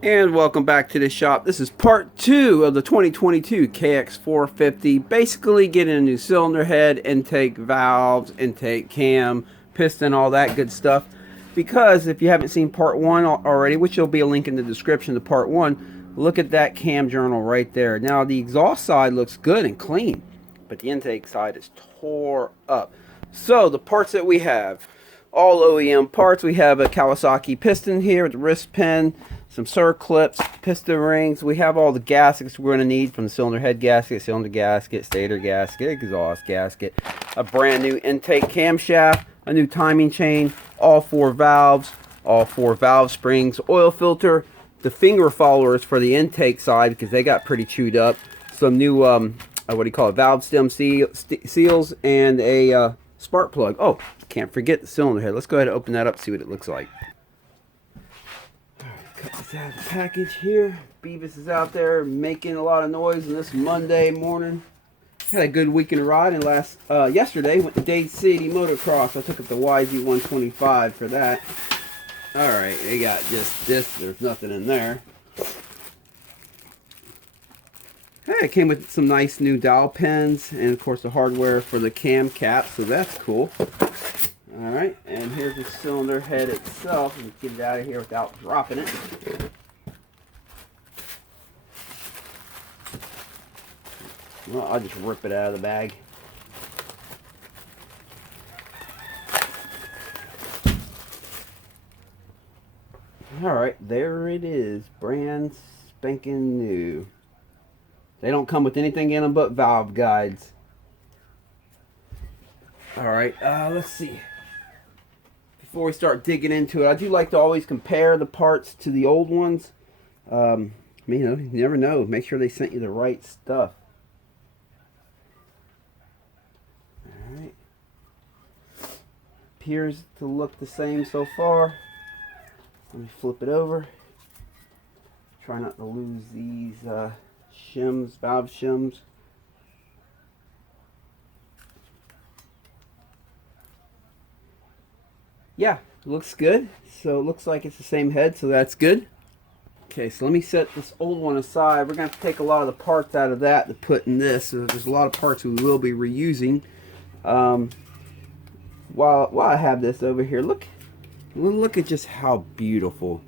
And welcome back to the shop. This is part 2 of the 2022 KX450. Basically getting a new cylinder head, intake valves, intake cam, piston, all that good stuff. Because if you haven't seen part 1 already, which will be a link in the description to part 1, look at that cam journal right there. Now the exhaust side looks good and clean, but the intake side is tore up. So the parts that we have, all OEM parts. We have a Kawasaki piston here with the wrist pin, some circlips, piston rings. We have all the gaskets we're going to need, from the cylinder head gasket, cylinder gasket, stator gasket, exhaust gasket, a brand new intake camshaft, a new timing chain, all four valve springs, oil filter, the finger followers for the intake side because they got pretty chewed up, some new what do you call it, valve stem seals, and a spark plug. Oh, can't forget the cylinder head. Let's go ahead and open that up, see what it looks like. Cut this out of the package here. Beavis is out there making a lot of noise on this Monday morning. Had a good weekend ride, and yesterday went to Dade City Motocross. I took up the YZ125 for that. Alright, they got just this. There's nothing in there. Hey, it came with some nice new dowel pins, and of course the hardware for the cam cap, so that's cool. Alright, and here's the cylinder head itself. Let me get it out of here without dropping it. Well, I'll just rip it out of the bag. Alright, there it is. Brand spanking new. They don't come with anything in them but valve guides. Alright, let's see. Before we start digging into it, I do like to always compare the parts to the old ones. You never know. Make sure they sent you the right stuff. Alright. Appears to look the same so far. Let me flip it over. Try not to lose these shims, valve shims. Yeah, looks good. So it looks like it's the same head, so that's good. Okay, so let me set this old one aside. We're going to have to take a lot of the parts out of that to put in this. So there's a lot of parts we will be reusing. While I have this over here, look at just how beautiful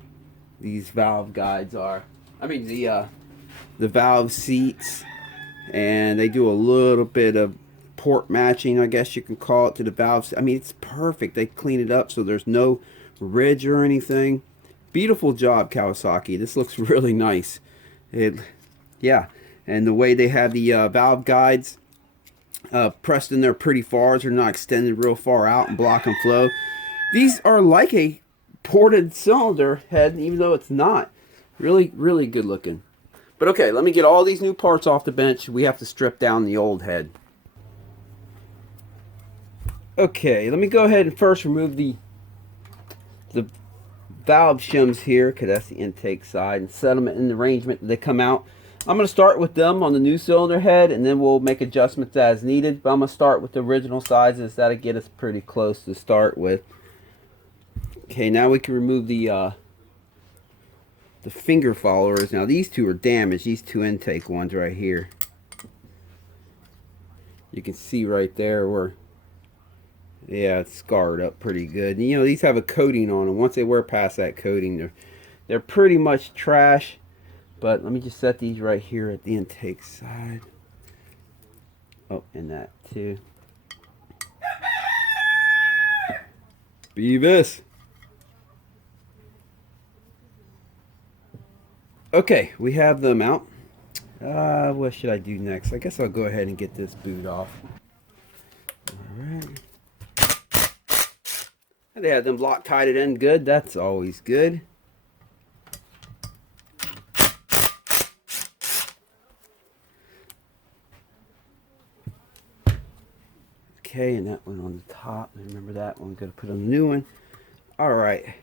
these valve guides are. I mean the valve seats, and they do a little bit of port matching, I guess you can call it, to the valves. I mean, it's perfect. They clean it up so there's no ridge or anything. Beautiful job, Kawasaki. This looks really nice. Yeah, and the way they have the valve guides pressed in there pretty far, so they're not extended real far out and blocking flow. These are like a ported cylinder head, even though it's not. Really, really good looking. But okay, let me get all these new parts off the bench. We have to strip down the old head. Okay, let me go ahead and first remove the valve shims here, because that's the intake side, and set them in the arrangement that they come out. I'm going to start with them on the new cylinder head, and then we'll make adjustments as needed. But I'm going to start with the original sizes. That'll get us pretty close to start with. Okay, now we can remove the finger followers. Now these two are damaged. These two intake ones right here. You can see right there where, yeah, it's scarred up pretty good. And, you know, these have a coating on them. Once they wear past that coating, they're pretty much trash. But let me just set these right here at the intake side. Oh, and that too. Beavis. Okay, we have them out. What should I do next? I guess I'll go ahead and get this boot off. Alright. They have them Loctite it in good. That's always good. Okay, and that one on the top. Remember that one. Got to put on the new one. Alright.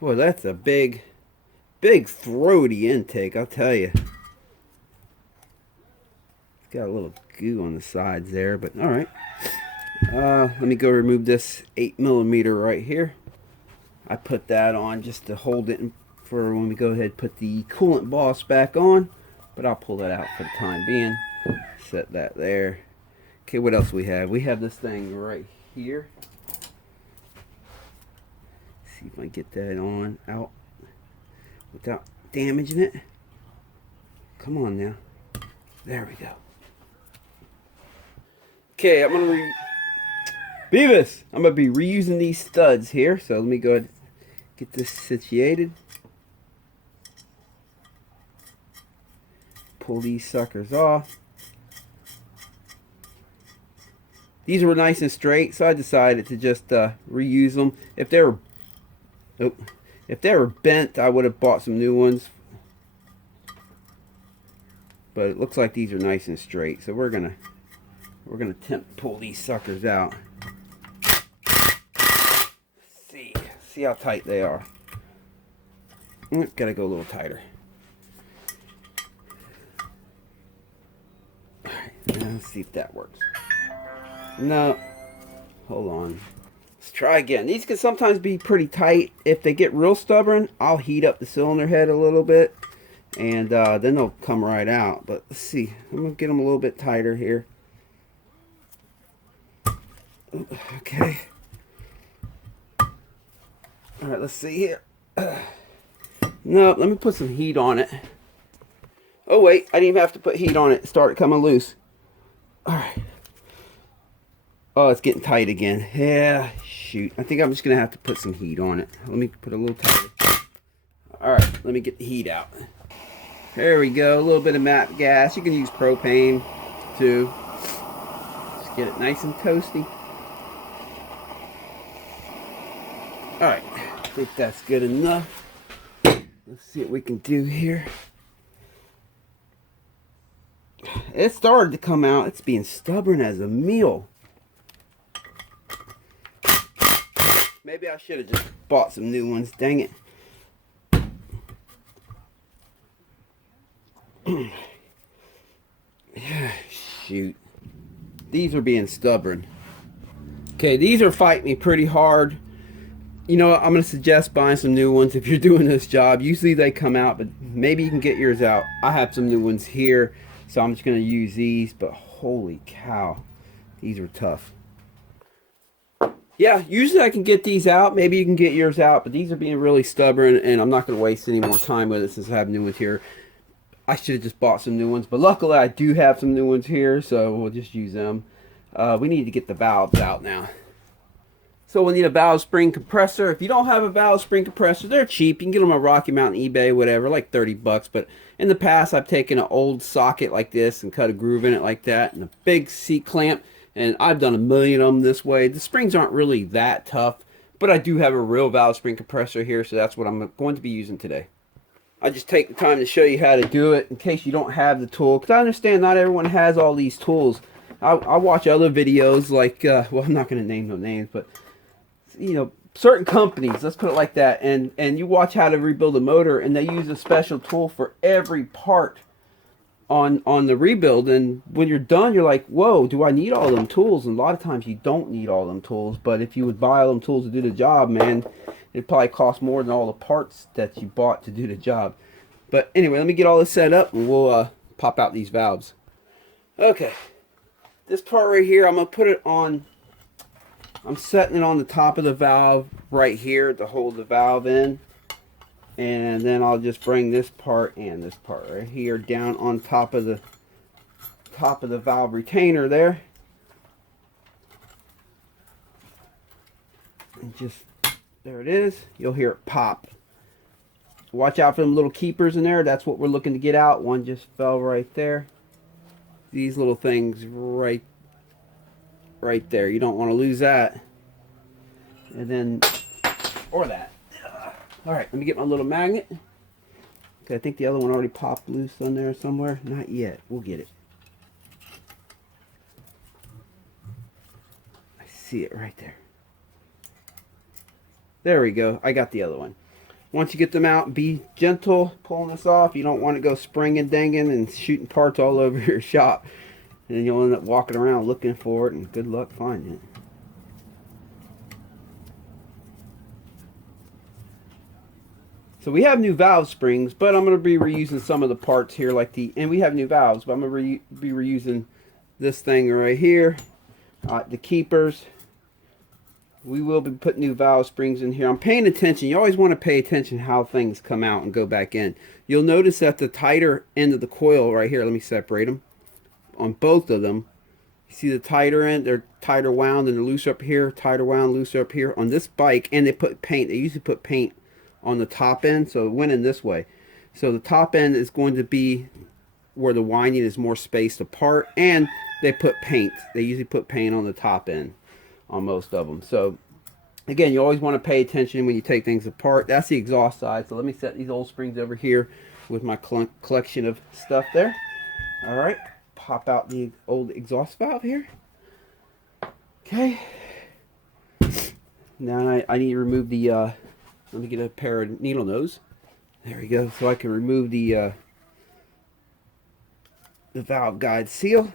Boy, that's a big throaty intake, I'll tell you. It's got a little goo on the sides there, but alright. Let me go remove this 8mm right here. I put that on just to hold it in for when we go ahead and put the coolant boss back on, but I'll pull that out for the time being. Set that there. Okay, what else we have? We have this thing right here. See if I can get that on out without damaging it. Come on now. There we go. Okay, I'm gonna Beavis! I'm gonna be reusing these studs here, so let me go ahead and get this situated. Pull these suckers off. These were nice and straight, so I decided to just reuse them. If they were bent, I would have bought some new ones. But it looks like these are nice and straight, so we're gonna attempt to pull these suckers out. See how tight they are. Gotta go a little tighter. Alright, let's see if that works. No, hold on. Let's try again. These can sometimes be pretty tight. If they get real stubborn, I'll heat up the cylinder head a little bit, and then they'll come right out. But let's see. I'm gonna get them a little bit tighter here. Okay. All right, let's see here. No, let me put some heat on it. Oh wait, I didn't even have to put heat on it. It started coming loose. All right. Oh, it's getting tight again. Yeah, shoot. I think I'm just gonna have to put some heat on it. Let me put a little tighter. All right, let me get the heat out. There we go. A little bit of MAP gas. You can use propane too. Just get it nice and toasty. All right, I think that's good enough. Let's see what we can do here. It started to come out. It's being stubborn as a mule. Maybe I should have just bought some new ones. Dang it. Yeah, shoot. These are being stubborn. Okay, these are fighting me pretty hard. You know what, I'm going to suggest buying some new ones if you're doing this job. Usually they come out, but maybe you can get yours out. I have some new ones here, so I'm just going to use these, but holy cow, these are tough. Yeah, usually I can get these out. Maybe you can get yours out, but these are being really stubborn, and I'm not going to waste any more time with it since I have new ones here. I should have just bought some new ones, but luckily I do have some new ones here, so we'll just use them. We need to get the valves out now. So we'll need a valve spring compressor. If you don't have a valve spring compressor, they're cheap. You can get them on Rocky Mountain, eBay, whatever, like 30 bucks. But in the past, I've taken an old socket like this and cut a groove in it like that, and a big C-clamp. And I've done a million of them this way. The springs aren't really that tough, but I do have a real valve spring compressor here, so that's what I'm going to be using today. I just take the time to show you how to do it in case you don't have the tool, because I understand not everyone has all these tools. I watch other videos like, well, I'm not going to name no names, but you know, certain companies, let's put it like that, and you watch how to rebuild a motor, and they use a special tool for every part on the rebuild, and when you're done, you're like, whoa, do I need all them tools? And a lot of times you don't need all them tools, but if you would buy all them tools to do the job, man, it'd probably cost more than all the parts that you bought to do the job. But anyway, let me get all this set up, and we'll pop out these valves. Okay, this part right here, I'm going to put it on. I'm setting it on the top of the valve right here to hold the valve in. And then I'll just bring this part and this part right here down on top of the valve retainer there. And just, there it is. You'll hear it pop. Watch out for them little keepers in there. That's what we're looking to get out. One just fell right there. These little things right there. You don't want to lose that. And then, or that. Alright, let me get my little magnet. Okay, I think the other one already popped loose on there somewhere. Not yet. We'll get it. I see it right there. There we go. I got the other one. Once you get them out, be gentle pulling this off. You don't want to go springing, danging, and shooting parts all over your shop. And then you'll end up walking around looking for it, and good luck finding it. So we have new valve springs, but I'm going to be reusing some of the parts here, like and we have new valves, but I'm going to be reusing this thing right here, the keepers. We will be putting new valve springs in here. I'm paying attention. You always want to pay attention how things come out and go back in. You'll notice that the tighter end of the coil right here, let me separate them, on both of them. You see the tighter end, they're tighter wound and they're looser up here, tighter wound, looser up here. On this bike, and they put paint, they usually put paint on the top end, so it went in this way. So the top end is going to be where the winding is more spaced apart, and they put paint. They usually put paint on the top end on most of them. So again, you always want to pay attention when you take things apart. That's the exhaust side. So let me set these old springs over here with my collection of stuff there. All right, pop out the old exhaust valve here. Okay, now I need to remove the let me get a pair of needle nose. There we go, so I can remove the valve guide seal.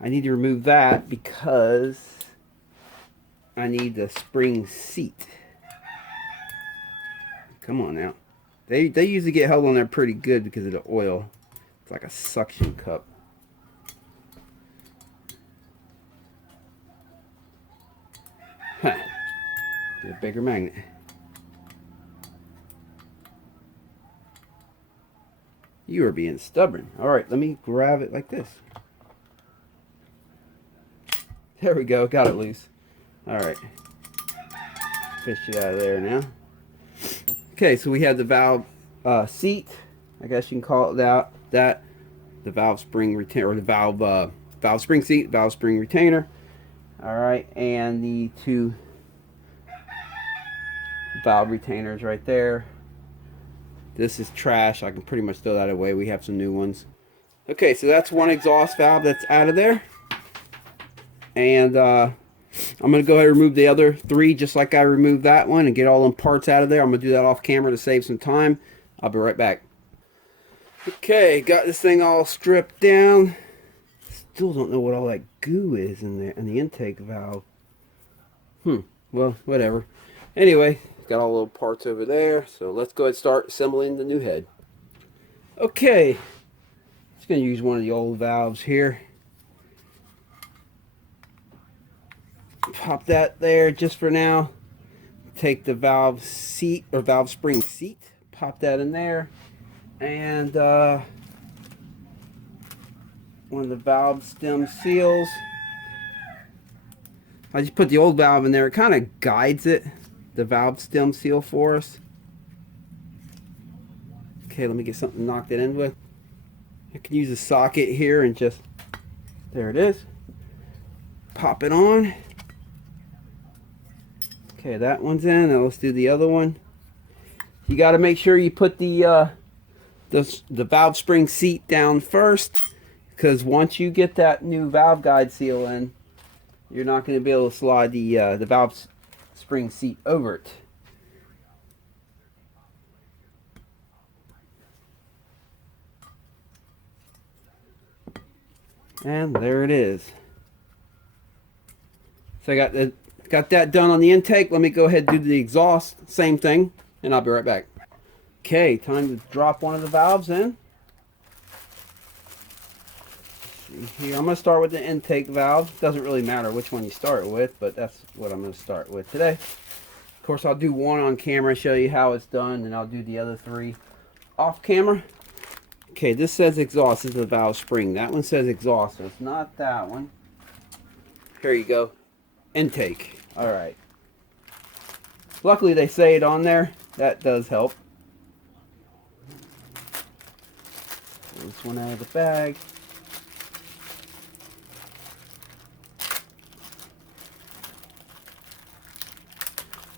I need to remove that because I need the spring seat. Come on now. They usually get held on there pretty good because of the oil. It's like a suction cup. Huh. Get a bigger magnet. You are being stubborn. Alright, let me grab it like this. There we go, got it loose. Alright. Fish it out of there now. Okay, so we have the valve seat. I guess you can call it that. The valve spring retainer, or the valve spring seat, valve spring retainer. Alright, and the two valve retainers right there. This is trash. I can pretty much throw that away. We have some new ones. Okay, so that's one exhaust valve that's out of there. And I'm going to go ahead and remove the other three just like I removed that one and get all them parts out of there. I'm going to do that off camera to save some time. I'll be right back. Okay, got this thing all stripped down. Still don't know what all that goo is in there in the intake valve. Well, whatever. Anyway, got all the little parts over there. So let's go ahead and start assembling the new head. Okay, just going to use one of the old valves here. Pop that there just for now. Take the valve seat or valve spring seat, pop that in there, and one of the valve stem seals. I just put the old valve in there. It kind of guides it, the valve stem seal for us. Okay, let me get something to knock that in with. I can use a socket here and just, there it is. Pop it on. Okay, that one's in. Now let's do the other one. You got to make sure you put the valve spring seat down first, because once you get that new valve guide seal in, you're not going to be able to slide the valve spring seat over it. And there it is. So I got that done on the intake. Let me go ahead and do the exhaust. Same thing, and I'll be right back. Okay, time to drop one of the valves in. Let's see here, I'm going to start with the intake valve. Doesn't really matter which one you start with, but that's what I'm going to start with today. Of course, I'll do one on camera, show you how it's done, and I'll do the other three off camera. Okay, this says exhaust. This is the valve spring. That one says exhaust, so it's not that one. Here you go. Intake. Alright. Luckily they say it on there. That does help. Pull this one out of the bag.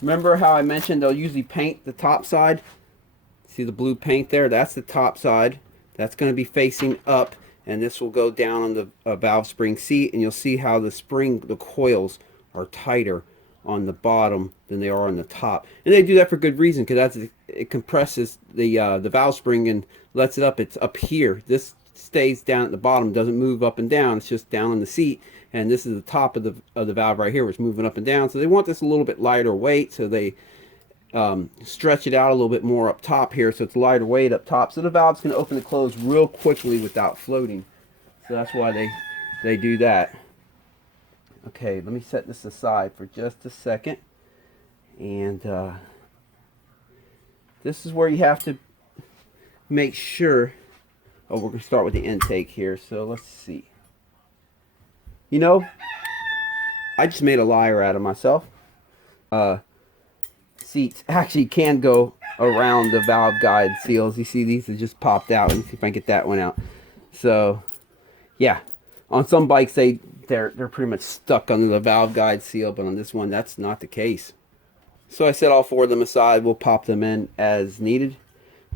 Remember how I mentioned they'll usually paint the top side? See the blue paint there? That's the top side. That's going to be facing up, and this will go down on the valve spring seat, and you'll see how the spring, the coils are tighter on the bottom than they are on the top. And they do that for good reason, because it compresses the valve spring and lets it up. It's up here. This stays down at the bottom, doesn't move up and down. It's just down on the seat, and this is the top of the valve right here, which is moving up and down. So they want this a little bit lighter weight, so they stretch it out a little bit more up top here so it's lighter weight up top, so the valves can open and close real quickly without floating. So that's why they do that. Okay, let me set this aside for just a second. And this is where you have to make sure. Oh, we're going to start with the intake here. So let's see. You know, I just made a liar out of myself. Seats actually can go around the valve guide seals. You see these have just popped out. Let me see if I can get that one out. So, yeah. On some bikes, they're pretty much stuck under the valve guide seal, but on this one, that's not the case. So I set all four of them aside. We'll pop them in as needed.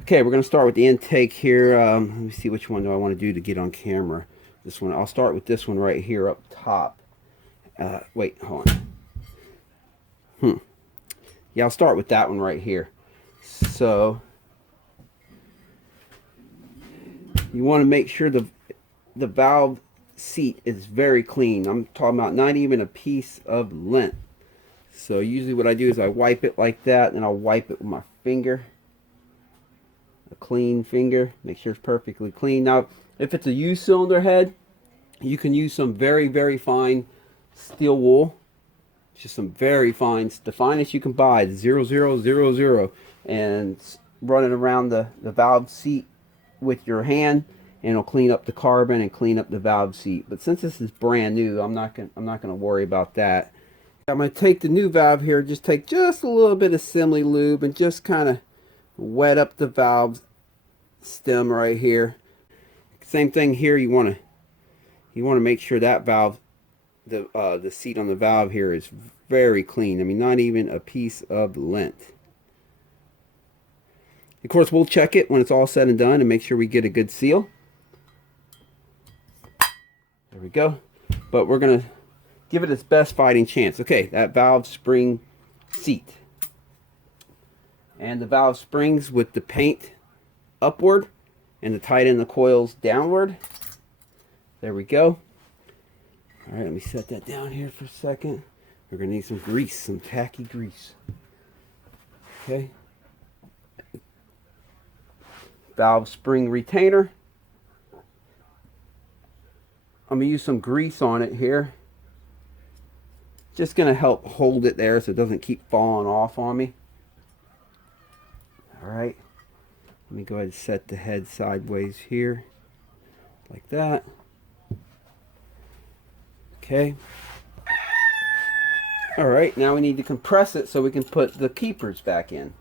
Okay, we're going to start with the intake here. Let me see, which one do I want to do to get on camera. This one. I'll start with this one right here up top. Wait, hold on. Yeah, I'll start with that one right here. So you want to make sure the valve seat is very clean. I'm talking about not even a piece of lint. So usually what I do is I wipe it like that, and I'll wipe it with my finger. A clean finger. Make sure it's perfectly clean. Now, if it's a used cylinder head, you can use some very, very fine steel wool. Just some very fine, the finest you can buy, 0000, and run it around the valve seat with your hand, and it'll clean up the carbon and clean up the valve seat. But since this is brand new, I'm not gonna worry about that. I'm gonna take the new valve here, just take just a little bit of Simile lube and just kind of wet up the valve stem right here. Same thing here. You want to make sure that valve, the seat on the valve here is very clean. I mean, not even a piece of lint. Of course, we'll check it when it's all said and done and make sure we get a good seal. There we go. But we're going to give it its best fighting chance. Okay, that valve spring seat. And the valve springs with the paint upward and the tight end of the coils downward. There we go. All right, let me set that down here for a second. We're going to need some grease, some tacky grease. Okay. Valve spring retainer. I'm going to use some grease on it here. Just going to help hold it there so it doesn't keep falling off on me. All right. Let me go ahead and set the head sideways here. Like that. Okay. All right, now we need to compress it so we can put the keepers back in.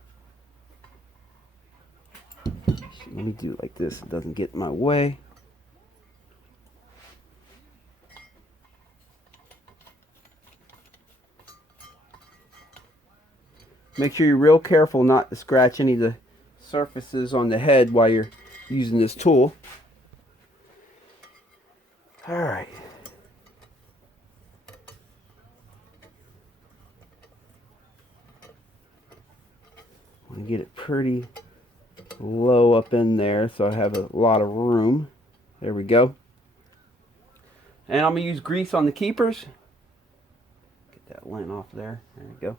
Let me do it like this, it doesn't get in my way. Make sure you're real careful not to scratch any of the surfaces on the head while you're using this tool. All right. I want to get it pretty low up in there so I have a lot of room. There we go. And I'm going to use grease on the keepers. Get that lint off there. There we go.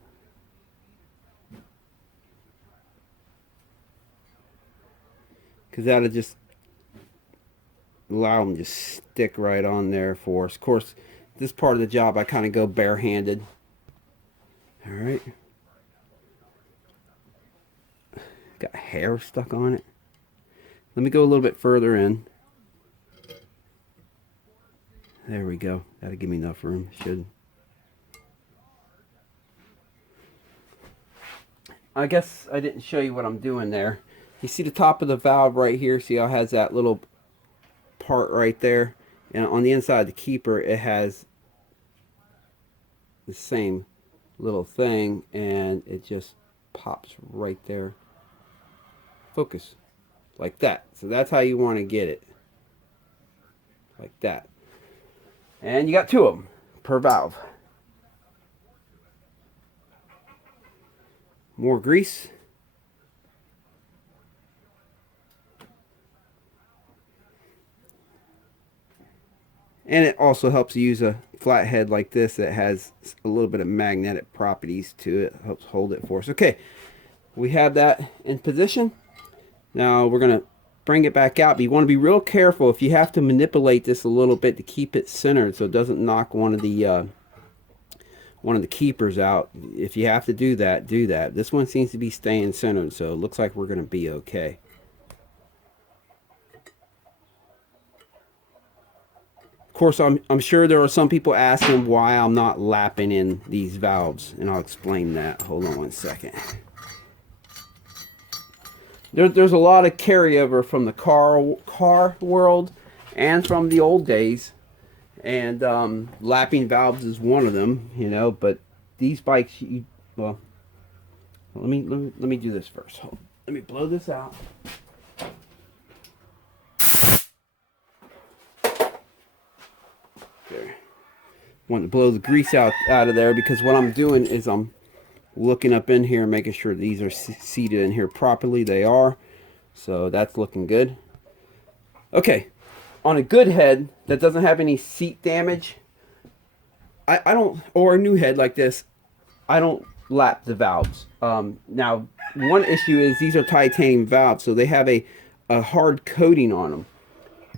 Because that'll just allow them to stick right on there for us. Of course, this part of the job I kind of go barehanded. All right. Got hair stuck on it. Let me go a little bit further in. There we go. That'll give me enough room. Should. I guess I didn't show you what I'm doing there. You see the top of the valve right here? See how it has that little part right there? And on the inside of the keeper, it has the same little thing, and it just pops right there. Focus. Like that. So that's how you want to get it. Like that. And you got two of them per valve. More grease. And it also helps use a flathead like this that has a little bit of magnetic properties to it. Helps hold it for us. Okay, we have that in position. Now we're going to bring it back out, but you want to be real careful. If you have to manipulate this a little bit to keep it centered so it doesn't knock one of the keepers out. If you have to do that, do that. This one seems to be staying centered, so it looks like we're going to be okay. Of course, I'm sure there are some people asking why I'm not lapping in these valves, and I'll explain that. Hold on one second. There's a lot of carryover from the car world and from the old days, and lapping valves is one of them, you know. But these bikes, well, let me do this first. Let me blow this out. There. Want to blow the grease out of there, because what I'm doing is I'm looking up in here, making sure these are seated in here properly. They are, so that's looking good. Okay, on a good head that doesn't have any seat damage, I don't, or a new head like this, I don't lap the valves. Now, one issue is these are titanium valves, so they have a hard coating on them,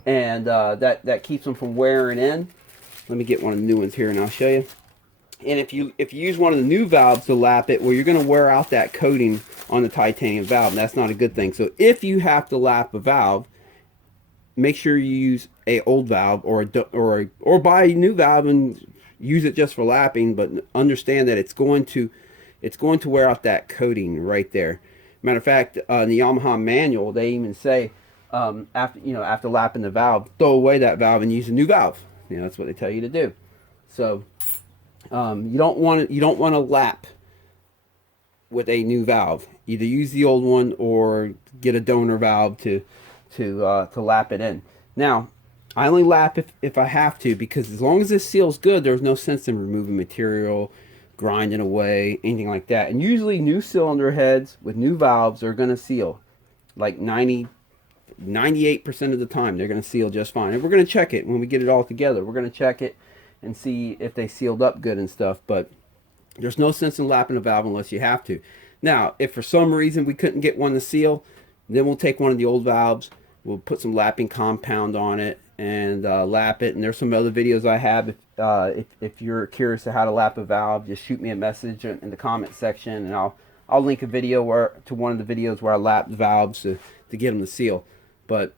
and that keeps them from wearing in. Let me get one of the new ones here and I'll show you. And if you use one of the new valves to lap it, well, you're going to wear out that coating on the titanium valve, and that's not a good thing. So if you have to lap a valve, make sure you use a old valve or buy a new valve and use it just for lapping. But understand that it's going to wear out that coating right there. Matter of fact, in the Yamaha manual, they even say after lapping the valve, throw away that valve and use a new valve. You know, that's what they tell you to do. So you don't want to lap with a new valve. Either use the old one or get a donor valve to lap it in. Now, I only lap if I have to, because as long as this seal's good, there's no sense in removing material, grinding away, anything like that. And usually new cylinder heads with new valves are going to seal. Like 98% of the time, they're going to seal just fine. And we're going to check it when we get it all together. We're going to check it and see if they sealed up good and stuff. But there's no sense in lapping a valve unless you have to. Now, if for some reason we couldn't get one to seal, then we'll take one of the old valves, we'll put some lapping compound on it and lap it. And there's some other videos I have. If you're curious to how to lap a valve, just shoot me a message in the comment section, and I'll link a video to one of the videos where I lap the valves to get them to seal. But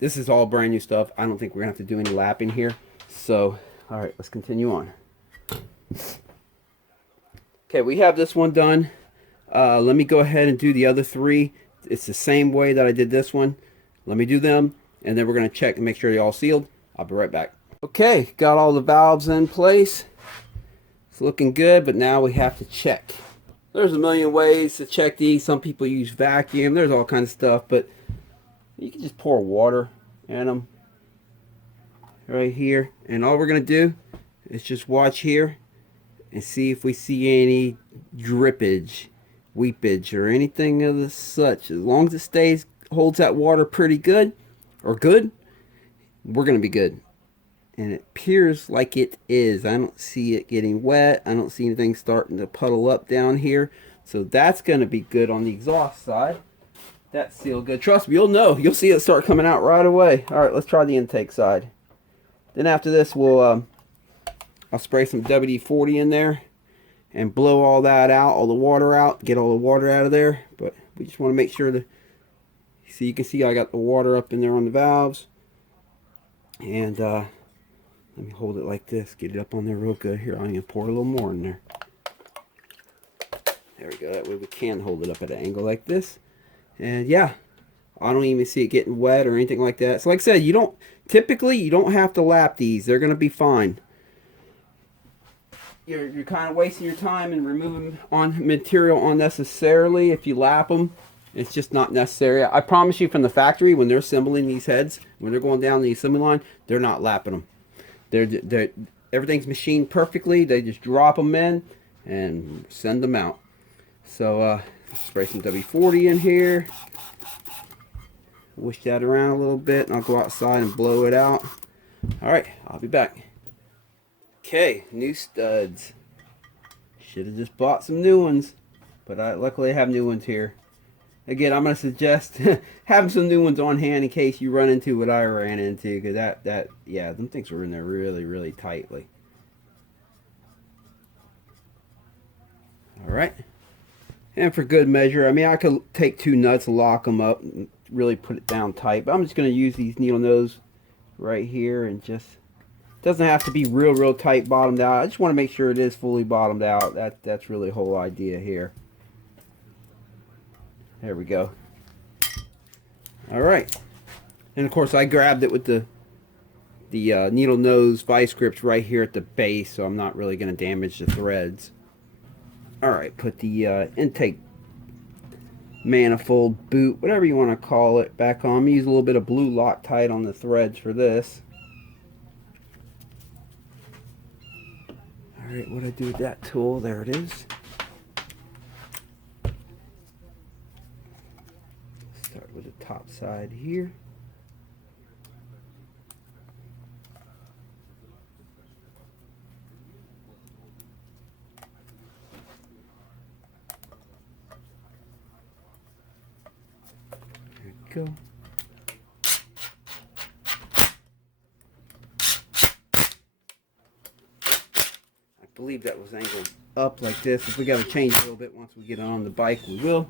this is all brand new stuff. I don't think we're gonna have to do any lapping here. So, all right, let's continue on. Okay, we have this one done. Let me go ahead and do the other three. It's the same way that I did this one. Let me do them, and then we're gonna check and make sure they're all sealed. I'll be right back. Okay, got all the valves in place. It's looking good, but now we have to check. There's a million ways to check these. Some people use vacuum. There's all kinds of stuff, but you can just pour water in them right here, and all we're gonna do is just watch here and see if we see any drippage, weepage, or anything of the such. As long as it holds that water pretty good, we're gonna be good. And it appears like it is. I don't see it getting wet. I don't see anything starting to puddle up down here, so that's gonna be good on the exhaust side. That's sealed good. Trust me, you'll know. You'll see it start coming out right away. All right, let's try the intake side. Then after this, I'll spray some WD-40 in there and blow all that out, all the water out, get all the water out of there. But we just want to make sure that, see, you can see I got the water up in there on the valves. And let me hold it like this, get it up on there real good. Here, I'm going to pour a little more in there. There we go. That way we can hold it up at an angle like this. And yeah, I don't even see it getting wet or anything like that. So like I said, typically you don't have to lap these. They're going to be fine. You're kind of wasting your time and removing material unnecessarily if you lap them. It's just not necessary. I promise you, from the factory, when they're assembling these heads, when they're going down the assembly line, they're not lapping them. Everything's machined perfectly. They just drop them in and send them out. So spray some WD-40 in here. Wish that around a little bit, and I'll go outside and blow it out. All right, I'll be back. Okay, new studs. Should have just bought some new ones. But luckily I have new ones here. Again, I'm going to suggest having some new ones on hand in case you run into what I ran into. Because yeah, them things were in there really, really tightly. Alright. And for good measure, I mean, I could take 2 nuts, lock them up, and really put it down tight. But I'm just going to use these needle nose right here and just... Doesn't have to be real tight bottomed out. I just want to make sure it is fully bottomed out. That's really the whole idea here. There we go. Alright. And of course I grabbed it with the needle nose vice grips right here at the base, so I'm not really going to damage the threads. Alright, put the intake manifold, boot, whatever you want to call it, back on. I'm going to use a little bit of blue Loctite on the threads for this. Alright, what do I do with that tool? There it is. Start with the top side here. There we go. I believe that was angled up like this. If we got to change it a little bit once we get on the bike, we will.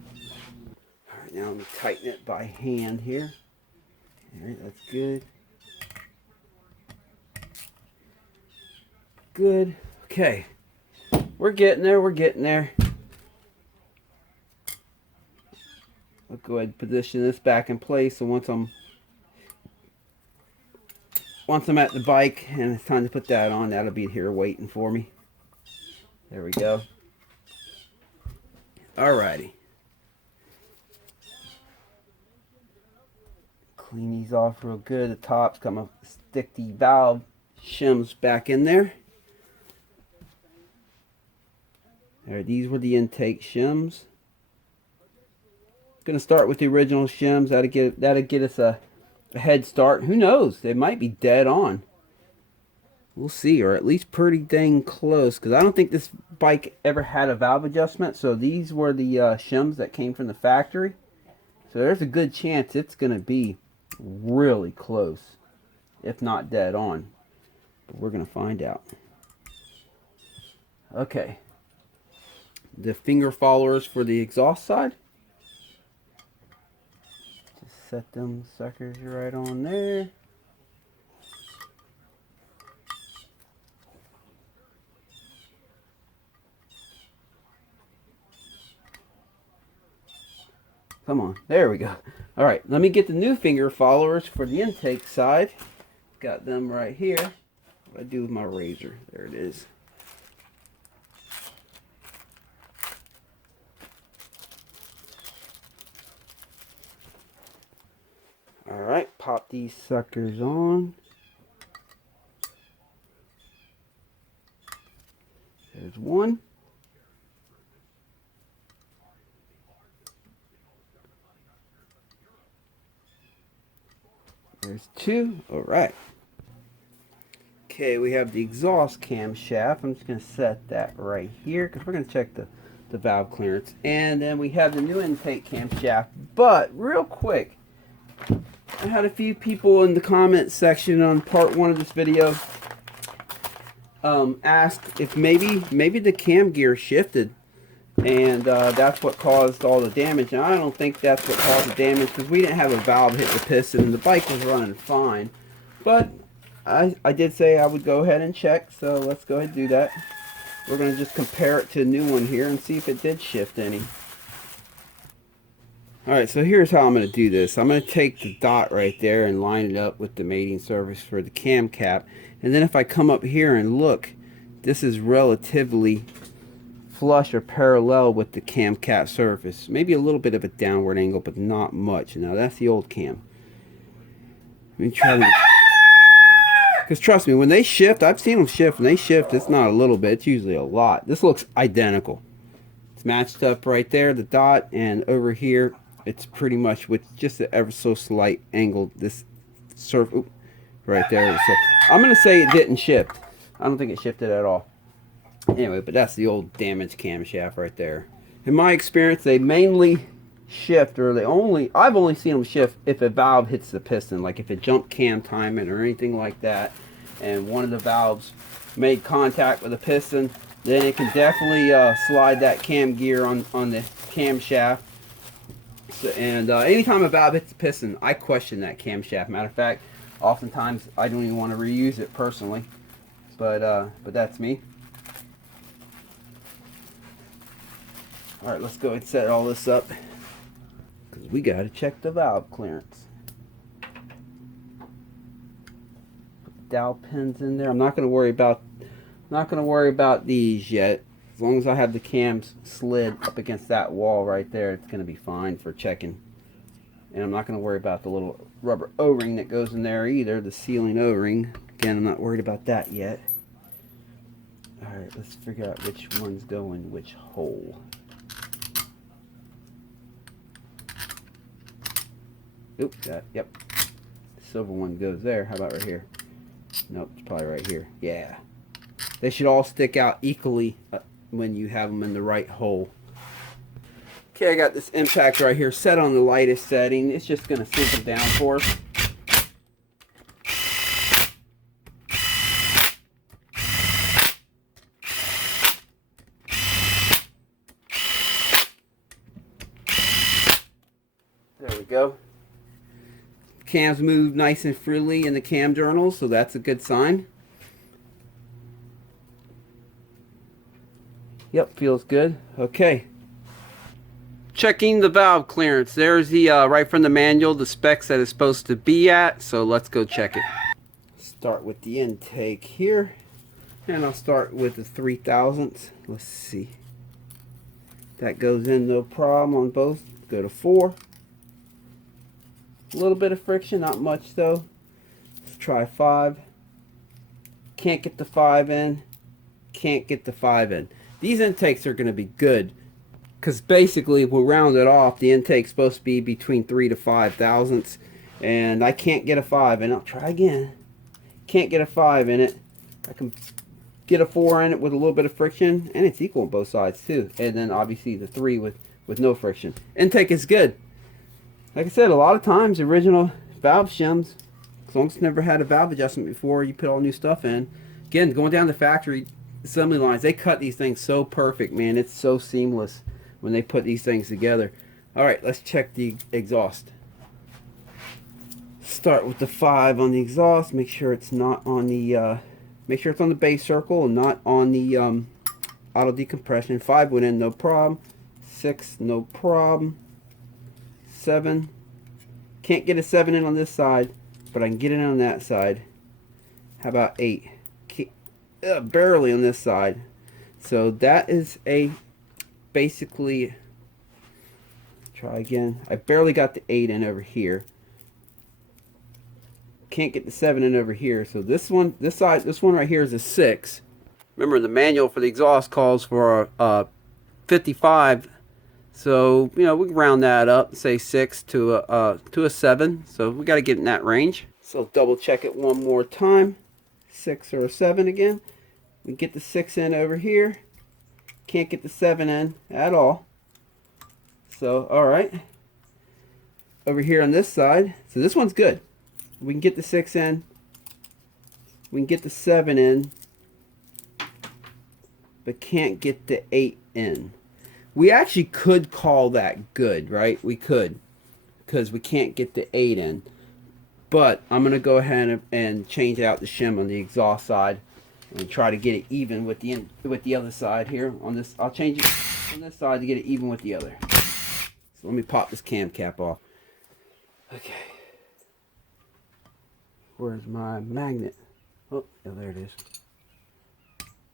Alright, now let me tighten it by hand here. Alright, that's good. Good. Okay. We're getting there, we're getting there. I'll go ahead and position this back in place, so once I'm at the bike and it's time to put that on, that'll be here waiting for me. There we go. Alrighty. Clean these off real good. The top's gonna stick the valve shims back in there. There, these were the intake shims. Gonna start with the original shims. That'll get us a head start. Who knows? They might be dead on. We'll see, or at least pretty dang close, because I don't think this bike ever had a valve adjustment. So these were the shims that came from the factory. So there's a good chance it's going to be really close, if not dead on. But we're going to find out. Okay. The finger followers for the exhaust side. Just set them suckers right on there. Come on, there we go. All right, let me get the new finger followers for the intake side. Got them right here. What do I do with my razor? There it is. All right, pop these suckers on. There's one. There's two. All right. Okay, we have the exhaust camshaft. I'm just going to set that right here because we're going to check the valve clearance. And then we have the new intake camshaft. But real quick, I had a few people in the comment section on part 1 of this video ask if maybe the cam gear shifted, and that's what caused all the damage. And I don't think that's what caused the damage, because we didn't have a valve hit the piston and the bike was running fine. But I did say I would go ahead and check, so let's go ahead and do that. We're going to just compare it to a new one here and see if it did shift any. Alright, so here's how I'm going to do this. I'm going to take the dot right there and line it up with the mating surface for the cam cap. And then if I come up here and look, this is relatively flush or parallel with the cam cap surface. Maybe a little bit of a downward angle, but not much. Now that's the old cam. Let me try to... Because trust me, when they shift, I've seen them shift. When they shift, it's not a little bit, it's usually a lot. This looks identical. It's matched up right there, the dot, and over here, it's pretty much with just an ever so slight angle. This surface right there. So I'm going to say it didn't shift. I don't think it shifted at all. Anyway, but that's the old damaged camshaft right there. In my experience, they mainly shift, or I've only seen them shift if a valve hits the piston, like if it jumped cam timing or anything like that, and one of the valves made contact with the piston, then it can definitely slide that cam gear on the camshaft. So, and anytime a valve hits the piston, I question that camshaft. Matter of fact, oftentimes I don't even want to reuse it personally, but that's me. All right, let's go and set all this up because we got to check the valve clearance. Put dowel pins in there. I'm not going to worry about these yet. As long as I have the cams slid up against that wall right there, it's going to be fine for checking. And I'm not going to worry about the little rubber O-ring that goes in there either, the sealing O-ring. Again, I'm not worried about that yet. All right, let's figure out which one's going which hole. Oop, yep. The silver one goes there. How about right here? Nope, it's probably right here. Yeah. They should all stick out equally when you have them in the right hole. Okay, I got this impact right here set on the lightest setting. It's just going to sink them down for us. There we go. Cams move nice and freely in the cam journal, so that's a good sign. Yep, feels good. Okay. Checking the valve clearance. There's the right from the manual, the specs that it's supposed to be at. So let's go check it. Start with the intake here, and I'll start with the 3,000ths. Let's see. That goes in no problem on both. Go to 4. A little bit of friction, not much though. Let's try 5. Can't get the 5 in. Can't get the 5 in. These intakes are going to be good because basically if we round it off, the intake's supposed to be between 3 to 5 thousandths, and I can't get a 5 in. I'll try again. Can't get a 5 in it. I can get a 4 in it with a little bit of friction, and it's equal on both sides too. And then obviously the 3 with no friction. Intake is good. Like I said, a lot of times original valve shims, as long as it's never had a valve adjustment before, you put all new stuff in. Again, going down the factory assembly lines, they cut these things so perfect, man. It's so seamless when they put these things together. All right, let's check the exhaust. Start with the 5 on the exhaust. Make sure it's not on the make sure it's on the base circle and not on the auto decompression. 5 went in, no problem. 6, no problem. 7, can't get a 7 in on this side, but I can get it on that side. How about 8? Barely on this side. So that is a basically, try again. I barely got the 8 in over here. Can't get the 7 in over here. So this one, this one right here is a 6. Remember, the manual for the exhaust calls for a 55. So, you know, we can round that up, say 6 to a 7. So we got to get in that range. So double check it one more time. 6 or a 7 again. We get the 6 in over here. Can't get the 7 in at all. So, all right. Over here on this side. So this one's good. We can get the 6 in. We can get the 7 in. But can't get the 8 in. We actually could call that good, right? We could, because we can't get the 8 in. But I'm going to go ahead and change out the shim on the exhaust side and try to get it even with the other side here. On this, I'll change it on this side to get it even with the other. So let me pop this cam cap off. Okay. Where's my magnet? Oh, there it is.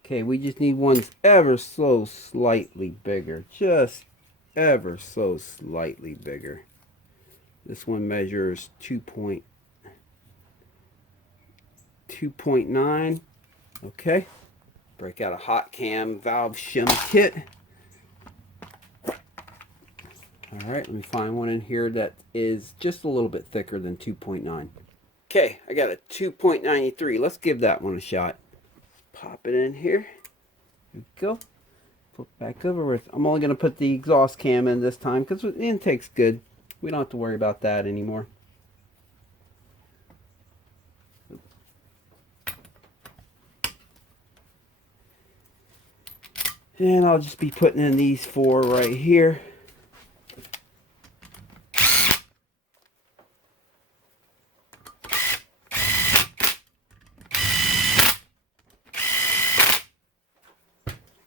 Okay, we just need ones ever so slightly bigger. Just ever so slightly bigger. This one measures 2.9. Okay. Break out a hot cam valve shim kit. Alright, let me find one in here that is just a little bit thicker than 2.9. Okay, I got a 2.93. Let's give that one a shot. Pop it in here. There we go. flip back over with. I'm only going to put the exhaust cam in this time because the intake's good. We don't have to worry about that anymore. And I'll just be putting in these 4 right here.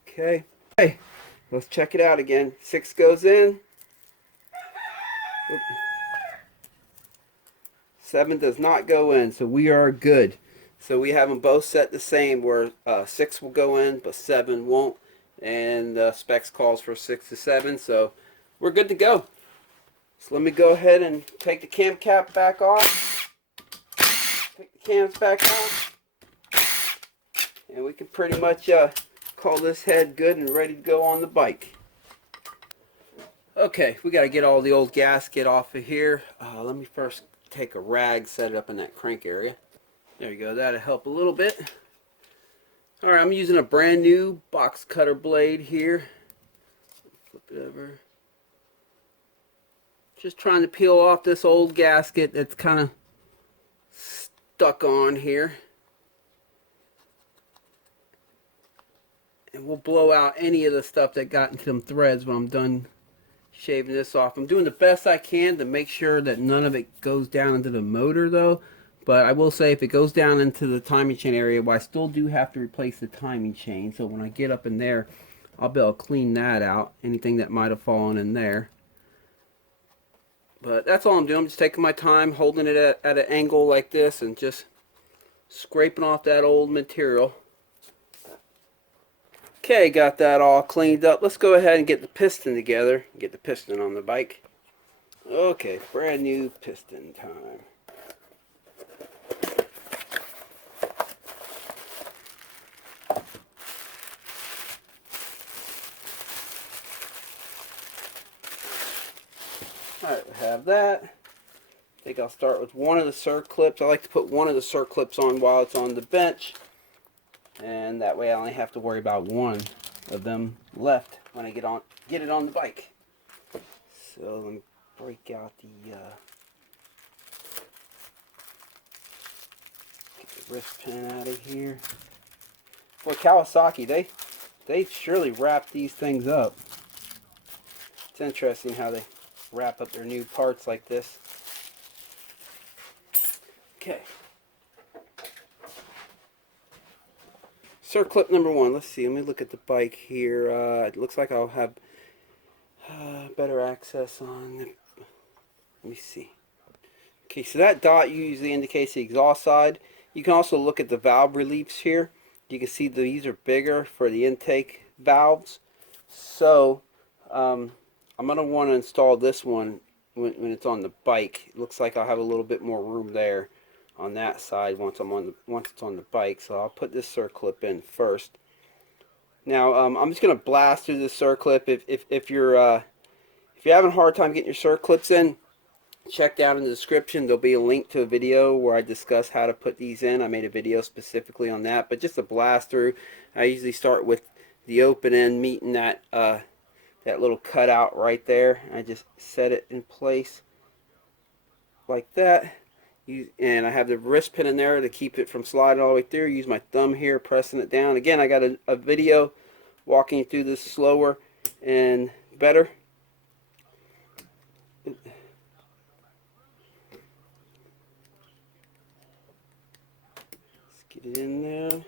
Okay. Hey, let's check it out again. 6 goes in. 7 does not go in, so we are good. So we have them both set the same, where 6 will go in, but 7 won't. And the specs calls for 6 to 7, so we're good to go. So let me go ahead and take the cam cap back off. Take the cams back off. And we can pretty much call this head good and ready to go on the bike. Okay, we got to get all the old gasket off of here. Let me first take a rag, set it up in that crank area. There you go, that'll help a little bit. Alright, I'm using a brand new box cutter blade here. Flip it over. Just trying to peel off this old gasket that's kind of stuck on here. And we'll blow out any of the stuff that got into them threads when I'm done shaving this off. I'm doing the best I can to make sure that none of it goes down into the motor though. But I will say if it goes down into the timing chain area, well, I still do have to replace the timing chain. So when I get up in there, I'll be able to clean that out. Anything that might have fallen in there. But that's all I'm doing. I'm just taking my time, holding it at an angle like this and just scraping off that old material. Okay, got that all cleaned up. Let's go ahead and get the piston together. Get the piston on the bike. Okay, brand new piston time. Alright, we have that. I think I'll start with one of the circlips. I like to put one of the circlips on while it's on the bench. And that way I only have to worry about one of them left when I get it on the bike. So let me break out the get the wrist pin out of here. Boy, Kawasaki, they surely wrap these things up. It's interesting how they wrap up their new parts like this. Okay. Circlip number 1. Let's see. Let me look at the bike here. It looks like I'll have better access on. Let me see. Okay, so that dot usually indicates the exhaust side. You can also look at the valve reliefs here. You can see these are bigger for the intake valves. So I'm going to want to install this one when it's on the bike. It looks like I'll have a little bit more room there on that side once it's on the bike. So I'll put this circlip in first. Now I'm just going to blast through this circlip. If you're having a hard time getting your circlips in, check down in the description. There'll be a link to a video where I discuss how to put these in. I made a video specifically on that. But just a blast through. I usually start with the open end meeting that that little cutout right there. I just set it in place like that. And I have the wrist pin in there to keep it from sliding all the way through. Use my thumb here, pressing it down. Again, I got a video walking through this slower and better. Let's get it in there.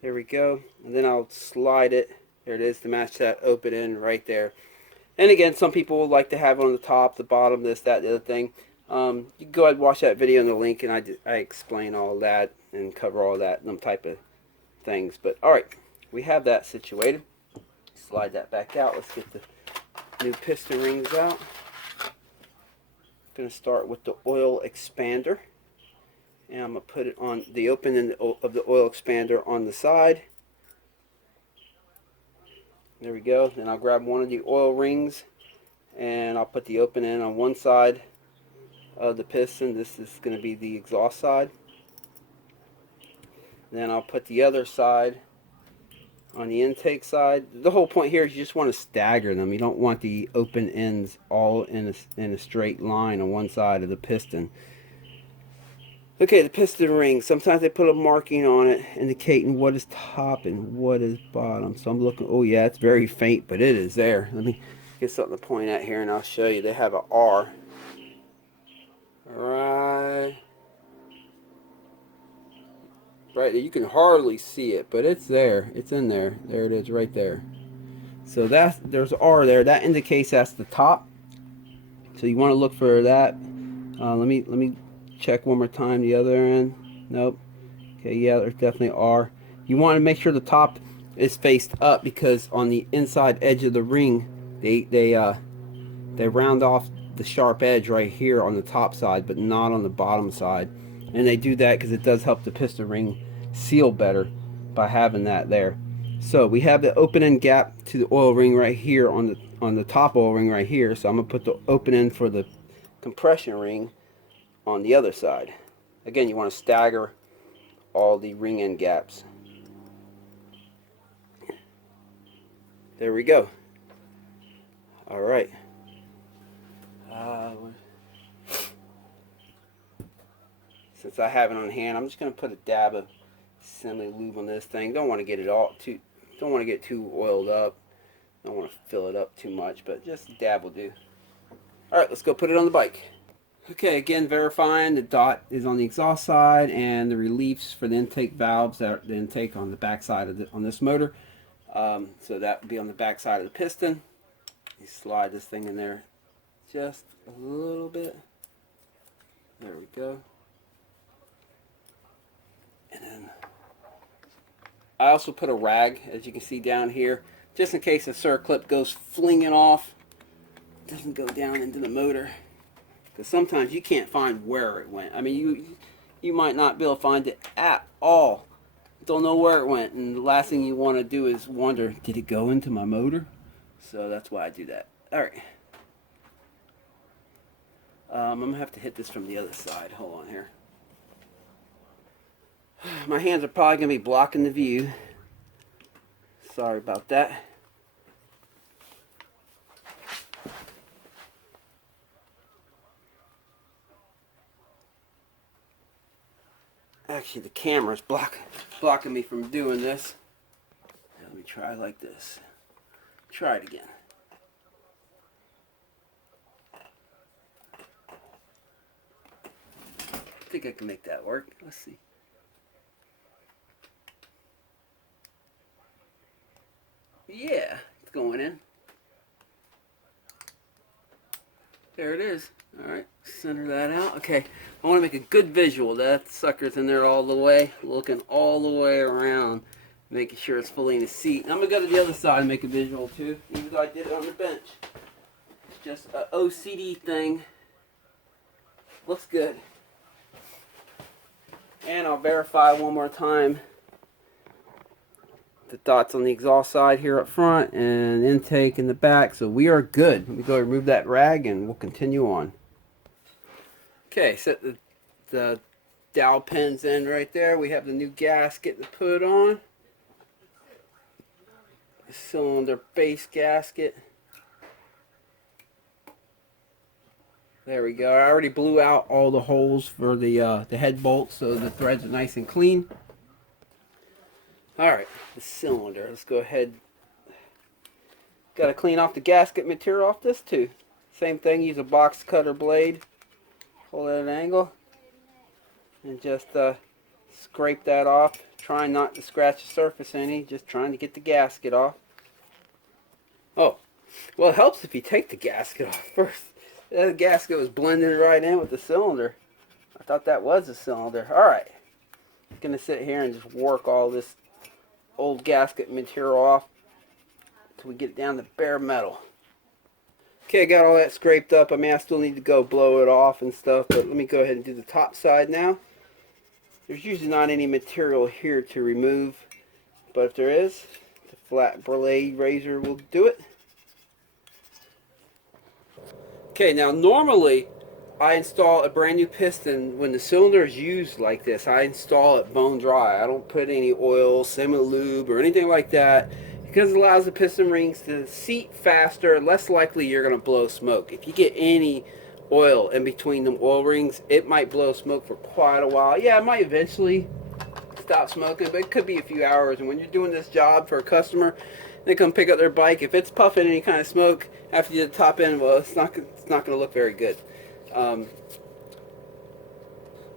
There we go. And then I'll slide it. There it is to match that open end right there. And again, some people would like to have it on the top, the bottom, this, that, the other thing. You can go ahead and watch that video in the link, and I explain all that and cover all that, them type of things. But alright, we have that situated. Slide that back out. Let's get the new piston rings out. Going to start with the oil expander. And I'm going to put it on the open end of the oil expander on the side. There we go. Then I'll grab one of the oil rings and I'll put the open end on one side of the piston. This is going to be the exhaust side. Then I'll put the other side on the intake side. The whole point here is you just want to stagger them. You don't want the open ends all in a straight line on one side of the piston. Okay, the piston ring. Sometimes they put a marking on it indicating what is top and what is bottom. So I'm looking, oh yeah, it's very faint, but it is there. Let me get something to point at here and I'll show you. They have an R right there. You can hardly see it, but it's there. It's in there. There it is right there. So there's an R there. That indicates that's the top. So you want to look for that. Let me check one more time the other end. Nope. Okay, yeah, there's definitely R. You want to make sure the top is faced up because on the inside edge of the ring, they round off the sharp edge right here on the top side, but not on the bottom side. And they do that because it does help the piston ring seal better by having that there. So we have the open end gap to the oil ring right here on the top oil ring right here. So I'm gonna put the open end for the compression ring on the other side. Again, you want to stagger all the ring end gaps. There we go. All right. Since I have it on hand, I'm just going to put a dab of assembly lube on this thing. Don't want to get too oiled up. Don't want to fill it up too much, but just a dab will do. All right, let's go put it on the bike. Okay, again, verifying the dot is on the exhaust side and the reliefs for the intake valves that are the intake on the back side of on this motor. So that would be on the back side of the piston. You slide this thing in there just a little bit. There we go. And then I also put a rag, as you can see down here, just in case the circlip goes flinging off. It doesn't go down into the motor. Because sometimes you can't find where it went. I mean, you might not be able to find it at all. Don't know where it went. And the last thing you want to do is wonder, did it go into my motor? So that's why I do that. Alright. I'm going to have to hit this from the other side. Hold on here. My hands are probably going to be blocking the view. Sorry about that. Actually, the camera's blocking me from doing this. Let me try like this. Try it again. I think I can make that work. Let's see. Yeah, it's going in. There it is. Alright, center that out. Okay, I want to make a good visual. That sucker's in there all the way, looking all the way around, making sure it's fully in the seat. And I'm going to go to the other side and make a visual too, even though I did it on the bench. It's just an OCD thing. Looks good. And I'll verify one more time the dots on the exhaust side here up front and intake in the back. So we are good. Let me go remove that rag and we'll continue on. Okay, set the dowel pins in right there. We have the new gasket to put on. The cylinder base gasket. There we go. I already blew out all the holes for the head bolts, so the threads are nice and clean. Alright, the cylinder. Let's go ahead. Got to clean off the gasket material off this too. Same thing, use a box cutter blade. Hold it at an angle. And just scrape that off. Trying not to scratch the surface any. Just trying to get the gasket off. Oh, well, it helps if you take the gasket off first. The gasket was blended right in with the cylinder. I thought that was a cylinder. Alright. I'm going to sit here and just work all this old gasket material off until we get down to bare metal. Okay, I got all that scraped up. I mean, I still need to go blow it off and stuff, but let me go ahead and do the top side now. There's usually not any material here to remove, but if there is, the flat blade razor will do it. Okay, now normally I install a brand new piston. When the cylinder is used like this, I install it bone dry. I don't put any oil, semi-lube, or anything like that, because it allows the piston rings to seat faster. Less likely you're going to blow smoke. If you get any oil in between them oil rings, it might blow smoke for quite a while. Yeah, it might eventually stop smoking, but it could be a few hours. And when you're doing this job for a customer, they come pick up their bike, if it's puffing any kind of smoke after you get the top end, well, it's not going to look very good.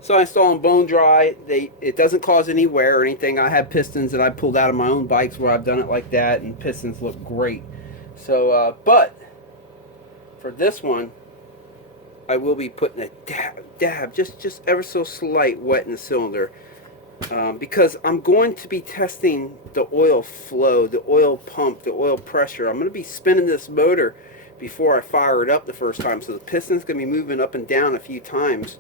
So I install them bone dry. It doesn't cause any wear or anything. I have pistons that I pulled out of my own bikes where I've done it like that, and pistons look great. So, but for this one, I will be putting a dab, just ever so slight wet in the cylinder. Because I'm going to be testing the oil flow, the oil pump, the oil pressure. I'm going to be spinning this motor before I fire it up the first time, so the piston's going to be moving up and down a few times.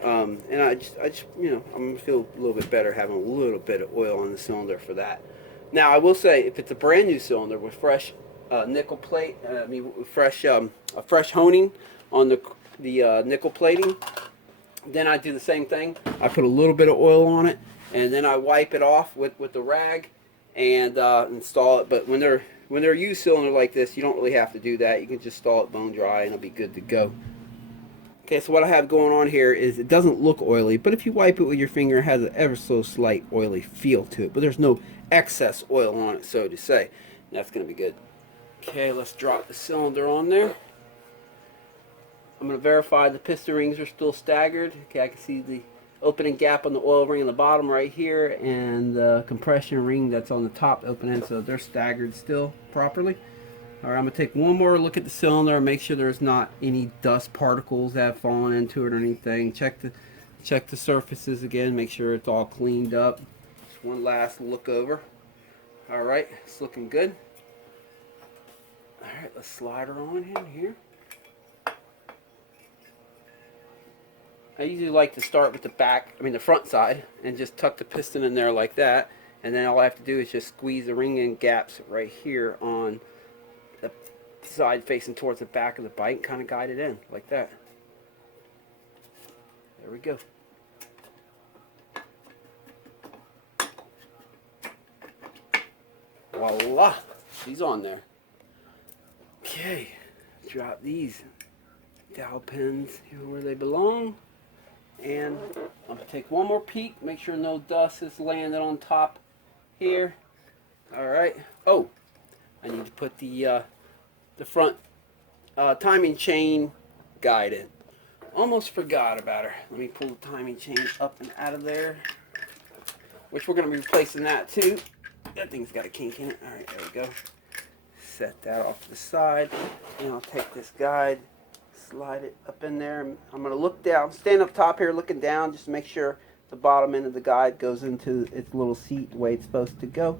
And I just, you know, I'm going to feel a little bit better having a little bit of oil on the cylinder for that. Now, I will say, if it's a brand new cylinder with fresh nickel plate, fresh honing on the nickel plating, then I do the same thing. I put a little bit of oil on it, and then I wipe it off with the rag and install it. But when they're used cylinder like this, you don't really have to do that. You can just install it bone dry and it'll be good to go. Okay, so what I have going on here is it doesn't look oily, but if you wipe it with your finger, it has an ever so slight oily feel to it. But there's no excess oil on it, so to say. That's going to be good. Okay, let's drop the cylinder on there. I'm going to verify the piston rings are still staggered. Okay, I can see the opening gap on the oil ring on the bottom right here, and the compression ring that's on the top opening, so they're staggered still properly. Alright, I'm going to take one more look at the cylinder and make sure there's not any dust particles that have fallen into it or anything. Check the surfaces again, make sure it's all cleaned up. Just one last look over. Alright, it's looking good. Alright, let's slide her on in here. I usually like to start with the front side, and just tuck the piston in there like that, and then all I have to do is just squeeze the ring in gaps right here on the side facing towards the back of the bike, kind of guide it in like that. There we go. Voila, she's on there. Okay, drop these dowel pins here where they belong. And I'm going to take one more peek, make sure no dust is landed on top here. Alright. Oh, I need to put the front timing chain guide in. Almost forgot about her. Let me pull the timing chain up and out of there, which we're going to be replacing that too. That thing's got a kink in it. Alright, there we go. Set that off to the side, and I'll take this guide, slide it up in there. I'm going to look down, stand up top here looking down, just to make sure the bottom end of the guide goes into its little seat the way it's supposed to go.